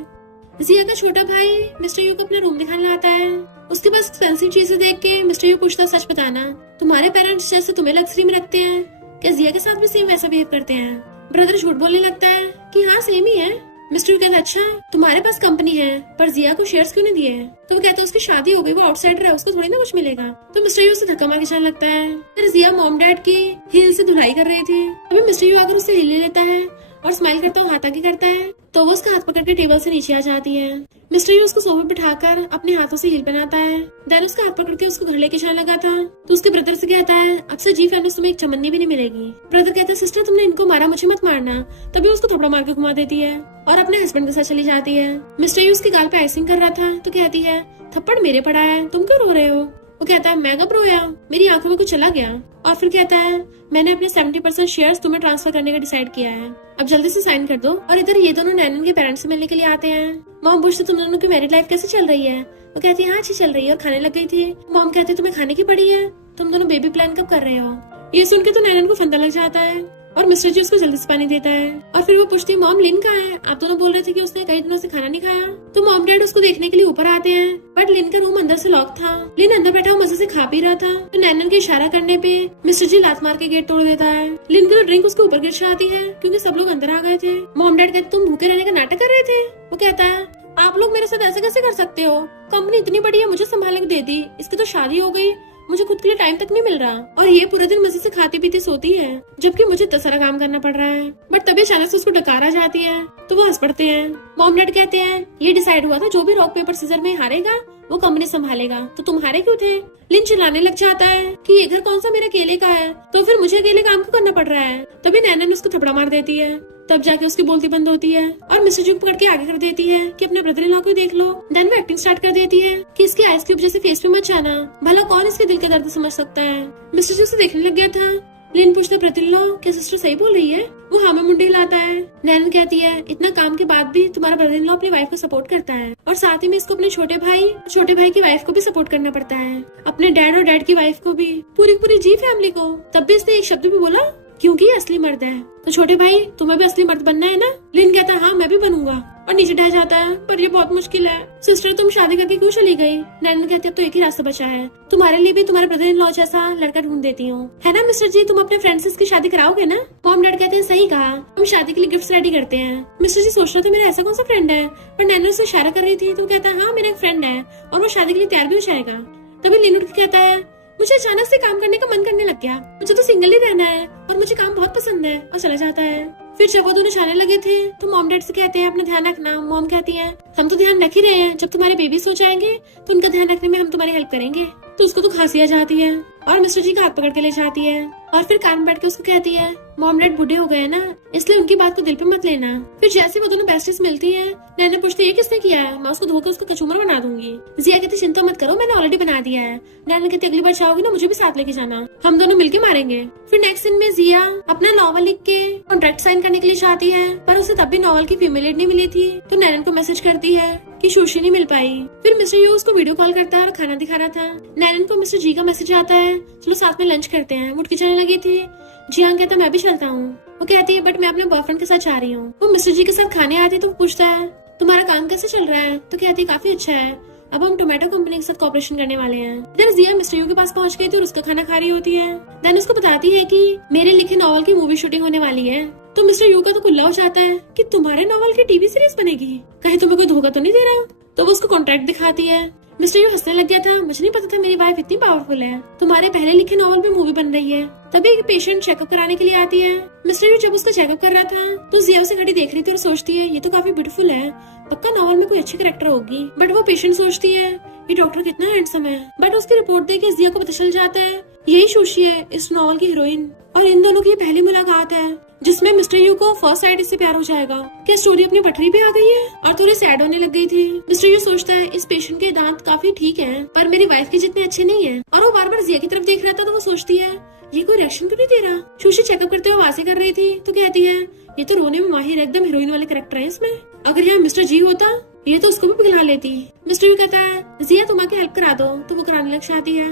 जिया का छोटा भाई मिस्टर यू को अपना रूम दिखाने आता है। उसके पास एक्सपेंसिव चीजें देख के मिस्टर यू पूछता सच बताना तुम्हारे पेरेंट्स जैसे तुम्हें लग्जरी में रखते हैं, क्या जिया के साथ भी सेम वैसा बिहेव करते हैं। ब्रदर झूठ बोलने लगता है कि हाँ सेम ही है। मिस्टर यू कहता अच्छा तुम्हारे पास कंपनी है पर जिया को शेयर्स क्यों नहीं दिए। तो वो कहता है उसकी शादी हो गई, वो आउटसाइडर है, उसको थोड़ी ना कुछ मिलेगा। तो मिस्टर यू उसे धक्का मार के जाने लगता है। फिर जिया मॉम डैड की हील से धुलाई कर रही थी, अभी मिस्टर यू आकर उससे हील ले लेता है और स्माइल करता हुआ हाथ आगे करता है। तो वो उसका हाथ पकड़ के टेबल से नीचे आ जाती है। मिस्टर यू उसको सोफे बिठाकर अपने हाथों से हील बनाता है। देन उसका हाथ पकड़ के उसको घर लेके जाने लगा था। तो उसके ब्रदर से कहता है अब से जी फैमिली तुम्हें एक चमन्नी भी नहीं मिलेगी। ब्रदर कहता है सिस्टर तुमने इनको मारा, मुझे मत मारना। तभी उसको थोड़ा मार के घुमा देती है और अपने हस्बैंड के साथ चली जाती है। मिस्टर यू उसके गाल पे आइसिंग कर रहा था तो कहती है थप्पड़ मेरे पड़ा है, तुम क्यों रो रहे हो। वो कहता है मैं कब रोया, मेरी आंखों में कुछ चला गया। और फिर कहता है मैंने अपने 70% शेयर्स तुम्हें ट्रांसफर करने का डिसाइड किया है, अब जल्दी से साइन कर दो। और इधर ये दोनों नैनन के पेरेंट्स से मिलने के लिए आते हैं। मॉम पूछते तुम दोनों की मैरिड लाइफ कैसे चल रही है। वो कहती है हाँ अच्छी चल रही है और खाने लग गई थी। मॉम कहती है तुम्हें खाने की पड़ी है, तुम दोनों बेबी प्लान कब कर रहे हो। ये सुन के तो नैनन को फंदा लग जाता है और मिस्टर जी उसको जल्दी से पानी देता है। और फिर वो पूछती है मॉम लिन कहाँ है, आप दोनों बोल रहे थे कि उसने कई दिनों से खाना नहीं खाया। तो मॉम डैड उसको देखने के लिए ऊपर आते हैं, बट लिन का रूम अंदर से लॉक था। लिन अंदर बैठा हुआ मजे से खा पी रहा था। तो नैनन के इशारा करने पे मिस्टर जी लात मार के गेट तोड़ देता है। लिन की तो ड्रिंक उसके ऊपर गिर जाती है क्योंकि सब लोग अंदर आ गए थे। मॉम डैड कहते तुम भूखे रहने का नाटक कर रहे थे। वो कहता है आप लोग मेरे साथ ऐसे कैसे कर सकते हो, कंपनी इतनी बड़ी है, मुझे संभालने को दे दी, इसकी तो शादी हो गई, मुझे खुद के लिए टाइम तक नहीं मिल रहा और ये पूरे दिन मजे से खाती पीती सोती है जबकि मुझे इतना सारा काम करना पड़ रहा है। बट तभी अचानक से उसको डकार आ जाती है तो वो हंस पड़ते हैं। मॉम डैड कहते हैं ये डिसाइड हुआ था जो भी रॉक पेपर सीजर में हारेगा वो कंपनी संभालेगा, तो तुम हारे क्यों थे। लिन चिल्लाने लग जाता है कि ये घर कौन सा मेरे अकेले का है, तो फिर मुझे अकेले काम क्यों करना पड़ रहा है। तभी नैनन उसको थपड़ा मार देती है, तब जाके उसकी बोलती बंद होती है और मिस्टर जी को पकड़ के आगे कर देती है कि अपने ब्रदर इन लॉ को देख लो। देन वो एक्टिंग स्टार्ट कर देती है कि इसकी आइस की वजह से फेस पे मत जाना, भला कौन इसके दिल का दर्द समझ सकता है। मिस्टर जी उसे देखने लग गया था। लिन पूछता ब्रदर इन लॉ क्या सिस्टर सही बोल रही है। वो हाँ में मुंडी हिलाता है। नैनन कहती है इतना काम के बाद भी तुम्हारा ब्रदर इन लॉ अपनी वाइफ को सपोर्ट करता है और साथ ही में इसको अपने छोटे भाई की वाइफ को भी सपोर्ट करना पड़ता है, अपने डैड और डैड की वाइफ को भी, पूरी जी फैमिली को। तब भी इसने एक शब्द भी बोला क्योंकि ये असली मर्द है। तो छोटे भाई तुम्हें भी असली मर्द बनना है ना। लिन कहता है हाँ मैं भी बनूंगा और नीचे ढह जाता है, पर ये बहुत मुश्किल है। सिस्टर तुम शादी करके क्यों चली गई। नैनन कहती है अब तो एक ही रास्ता बचा है, तुम्हारे लिए भी तुम्हारे ब्रदर इन लॉ जैसा लड़का ढूंढ देती हूँ, है ना मिस्टर जी, तुम अपने फ्रेंड से इसकी शादी कराओगे ना। मॉम डैड कहते हैं सही कहा, हम शादी के लिए गिफ्ट रेडी करते हैं। मिस्टर जी सोच रहे थे मेरा ऐसा कौन सा फ्रेंड है, पर नैनन उसे इशारा कर रही थी तो कहता है हाँ मेरा एक फ्रेंड है और वो शादी के लिए तैयार भी हो जाएगा। तभी लिन उठ के कहता है मुझे अचानक से काम करने का मन करने लग गया, मुझे तो सिंगल ही रहना है और मुझे काम बहुत पसंद है, और चला जाता है। फिर जब वो दोनों जाने लगे थे तो मॉम डैड से कहते हैं अपना ध्यान रखना। मॉम कहती है हम तो ध्यान रख ही रहे हैं, जब तुम्हारे बेबी सो जाएंगे तो उनका ध्यान रखने में हम तुम्हारी हेल्प करेंगे। तो उसको तो खांसी आ जाती है और मिस्टर जी का हाथ पकड़ के ले जाती है और फिर कान में बैठ के उसको कहती है मॉम डैड बूढ़े हो गए ना, इसलिए उनकी बात को दिल पे मत लेना। फिर जैसे वो दोनों बेस्टीज मिलती हैं, नैना पूछती है ये किसने किया है, मैं उसको धोकर उसको कचूमर बना दूंगी। जिया कहती चिंता मत करो मैंने ऑलरेडी बना दिया है। नैना कहती अगली बार चाहोगी ना मुझे भी साथ लेके जाना, हम दोनों मिलके मारेंगे। फिर नेक्स्ट सीन में जिया अपना नॉवल लिख के कॉन्ट्रैक्ट साइन करने के लिए चाहती है, पर उसे तब भी नॉवल की फीमेल लीड नहीं मिली थी। तो नैनन को मैसेज करती है कि सुशी नहीं मिल पाई। फिर मिस्टर यू उसको वीडियो कॉल करता है और खाना दिखा रहा था। नैनन को मिस्टर जी का मैसेज आता है चलो साथ में लंच करते हैं। मुटकी जाने लगी थी। जियांग कहता मैं भी चलता हूँ। वो कहती है बट मैं अपने बॉयफ्रेंड के साथ जा रही हूँ। वो मिस्टर जी के साथ खाने आती तो पूछता है तुम्हारा काम कैसे चल रहा है। तो कहती है काफी अच्छा है, अब हम टोमेटो कंपनी के साथ कॉपरेशन करने वाले हैं। इधर जिया मिस्टर यू के पास पहुंच गई थी और उसका खाना खा रही होती है। देन उसको बताती है कि मेरे लिखे नॉवल की मूवी शूटिंग होने वाली है। तो मिस्टर यू का तो कुल्ला हो जाता है कि तुम्हारे नॉवल की टीवी सीरीज बनेगी, कहीं तुम्हें कोई धोखा तो नहीं दे रहा। तो वो उसको कॉन्ट्रैक्ट दिखाती है। मिस्टर यू हंसने लग गया था, मुझे नहीं पता था मेरी वाइफ इतनी पावरफुल है, तुम्हारे पहले लिखे नॉवल पे मूवी बन रही है। तभी एक पेशेंट चेकअप कराने के लिए आती है। मिस्टर यू जब उसका चेकअप कर रहा था तो जिया उसे घड़ी देख रही थी और सोचती है ये तो काफी ब्यूटीफुल है, पक्का नॉवल में कोई अच्छी कैरेक्टर होगी। बट वो पेशेंट सोचती है ये डॉक्टर कितना हैंडसम है। बट उसकी रिपोर्ट देख के जिया को पता चल जाता है यही शोशी है इस नॉवल की हीरोइन, और इन दोनों की पहली मुलाकात है जिसमें मिस्टर यू को फर्स्ट साइड इससे प्यार हो जाएगा। क्या स्टोरी अपनी पटरी पे आ गई है? और थोड़ी सैड होने लग गई थी। मिस्टर यू सोचता है इस पेशेंट के दांत काफी ठीक हैं, पर मेरी वाइफ के जितने अच्छे नहीं है। और वो बार बार जिया की तरफ देख रहा था तो वो सोचती है ये कोई रिएक्शन क्यों नहीं दे रहा। शोशी चेकअप करते हुए आवाजें कर रही थी तो कहती है ये तो रोने में माहिर एकदम हीरोइन वाले कैरेक्टर है इसमें, अगर यहाँ मिस्टर जी होता ये तो उसको भी पिघला लेती। मिस्टर यू कहता है जिया तुम आके हेल्प करा दो, तो वो कराने लग जाती है।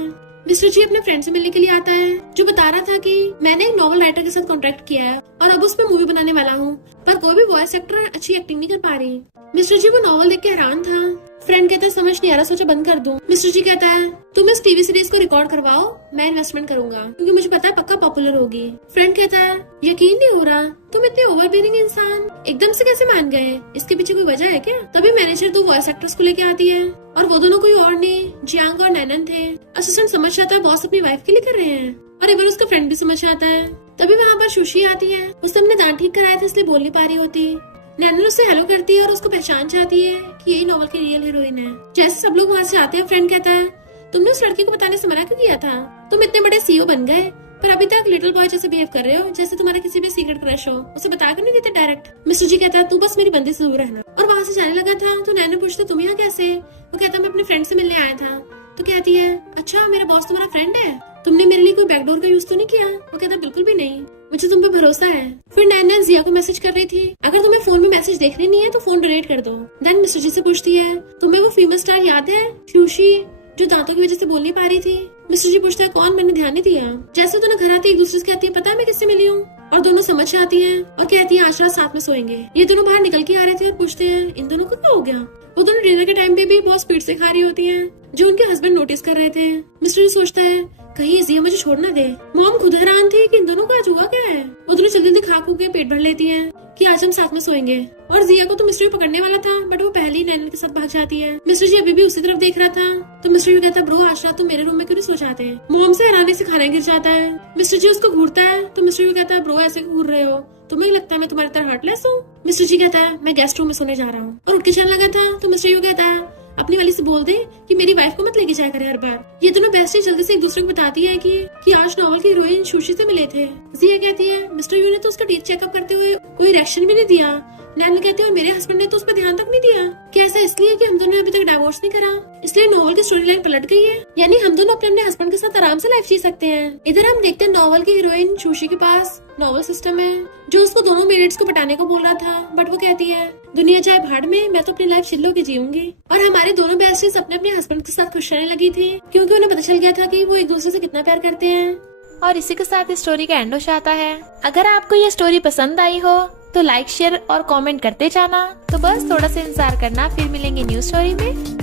मिस्टर जी अपने फ्रेंड से मिलने के लिए आता है जो बता रहा था कि मैंने एक नॉवल राइटर के साथ कॉन्ट्रैक्ट किया है और अब उस पर मूवी बनाने वाला हूँ, पर कोई भी वॉइस एक्टर अच्छी एक्टिंग नहीं कर पा रही। मिस्टर जी वो नॉवल देख के हैरान था। फ्रेंड कहता है समझ नहीं आ रहा, सोचा बंद कर दूं। मिस्टर जी कहता है तुम इस टीवी सीरीज को रिकॉर्ड करवाओ, मैं इन्वेस्टमेंट करूंगा क्योंकि मुझे पता है पक्का पॉपुलर होगी। फ्रेंड कहता है यकीन नहीं हो रहा, तुम इतने ओवरबीयरिंग इंसान एकदम से कैसे मान गए, इसके पीछे कोई वजह है क्या? तभी मैनेजर दो वॉइस एक्टर्स को लेके आती है और वो दोनों कोई और नहीं जियांग और नैनन थे। असिस्टेंट समझ जाता है बॉस अपनी वाइफ के लिए कर रहे हैं, और एक बार उसका फ्रेंड भी समझ आता है। तभी वहाँ पर सुशी आती है, उसने अपने दांत ठीक कराए थे इसलिए बोल नहीं पा रही होती। नैनन उससे हेलो करती है और उसको पहचान चाहती है कि यही नॉवल की रियल हीरोइन है। जैसे सब लोग वहाँ से आते हैं फ्रेंड कहता है तुमने उस लड़की को बताने से मना क्यों किया था, तुम इतने बड़े सीईओ बन गए पर अभी तक लिटिल बॉय जैसे बिहेव कर रहे हो, जैसे तुम्हारे किसी भी सीक्रेट क्रश हो, उसे बता कर नहीं देते डायरेक्ट। मिस्टर जी कहता है तू बस मेरी बंदी से दूर रहना, और वहाँ से जाने लगा था तो नैनन पूछता तुम यहाँ कैसे? वो कहता मैं अपने फ्रेंड से मिलने आया था। तो कहती है अच्छा मेरा बॉस तुम्हारा फ्रेंड है, तुमने मेरे लिए कोई बैकडोर का यूज तो नहीं किया? वो कहता बिल्कुल भी नहीं, मुझे तुम पे भरोसा है। फिर नैनन जिया को मैसेज कर रही थी अगर तुम्हें फोन में मैसेज देखनी नहीं है तो फोन डिलीट कर दो। देन मिस्टर जी से पूछती है तुम्हें वो फीमेल स्टार याद है फ्यूशी जो दांतों की वजह से बोल नहीं पा रही थी? मिस्टर जी पूछता है कौन, मैंने ध्यान नहीं दिया। जैसे दोनों घर आती एक दूसरे से कहती है पता है मैं किससे मिली हूँ, और दोनों समझ जाती हैं और कहती है आज रात साथ में सोएंगे। ये दोनों बाहर निकल के आ रहे थे और पूछते हैं इन दोनों को क्या हो गया। वो दोनों डिनर के टाइम पे भी बहुत स्पीड से खा रही होती हैं जो उनके हस्बैंड नोटिस कर रहे थे। मिस्टर जी सोचता है कहीं जिया मुझे छोड़ ना दे। मॉम खुद हैरान थी कि इन दोनों का आज हुआ क्या है। वो दोनों जल्दी खा खू के पेट भर लेती हैं कि आज हम साथ में सोएंगे, और जिया को तो मिस्टर यू पकड़ने वाला था बट वो पहले ही नैनन के साथ भाग जाती है। मिस्टर जी अभी भी उसी तरफ देख रहा था तो मिस्टर यू कहता है ब्रो आज रात तुम मेरे रूम में क्यों नहीं सो जाते? मॉम से हैरानी से खाना गिर जाता है। मिस्टर जी उसको घूरता है तो मिस्टर यू कहता है ब्रो ऐसे घूर रहे हो, तुम्हें लगता है मैं तुम्हारी तरह हार्टलेस हूँ? मिस्टर जी कहता है मैं गेस्ट रूम में सोने जा रहा हूँ, और उठ के चलने लगा था तो मिस्टर यू कहता है अपनी वाली से बोल दे कि मेरी वाइफ को मत लेके जाया करे हर बार। ये दोनों बेस्ट जल्दी से एक दूसरे को बताती है कि आज नॉवल की हीरोइन सुशी से मिले थे। जिया कहती है मिस्टर यू ने तो उसका टीथ चेकअप करते हुए कोई रिएक्शन भी नहीं दिया। नैनन कहती है मेरे हस्बैंड ने तो उस पर ध्यान तक नहीं दिया। क्या ऐसा इसलिए कि हम दोनों ने अभी तक डाइवोर्स नहीं करा, इसलिए नॉवल की स्टोरी लाइन पलट गई है, यानी हम दोनों अपने अपने हस्बैंड के साथ आराम से लाइफ जी सकते हैं। इधर हम देखते हैं नॉवल की हीरोइन सुशी के पास नॉवल सिस्टम है जो उसको दोनों मेड्स को पटाने को बोल रहा था, बट वो कहती है दुनिया चाहे भाड़ में, मैं तो अपनी लाइफ चिल्लो के जीऊंगी। और हमारे दोनों बेस्टीज अपने अपने हस्बैंड के साथ खुश रहने लगी थी क्योंकि उन्हें पता चल गया था कि वो एक दूसरे से कितना प्यार करते हैं। और इसी के साथ इस स्टोरी का एंड हो जाता है। अगर आपको ये स्टोरी पसंद आई हो तो लाइक शेयर और कमेंट करते जाना। तो बस थोड़ा सा इंतजार करना, फिर मिलेंगे न्यू स्टोरी में।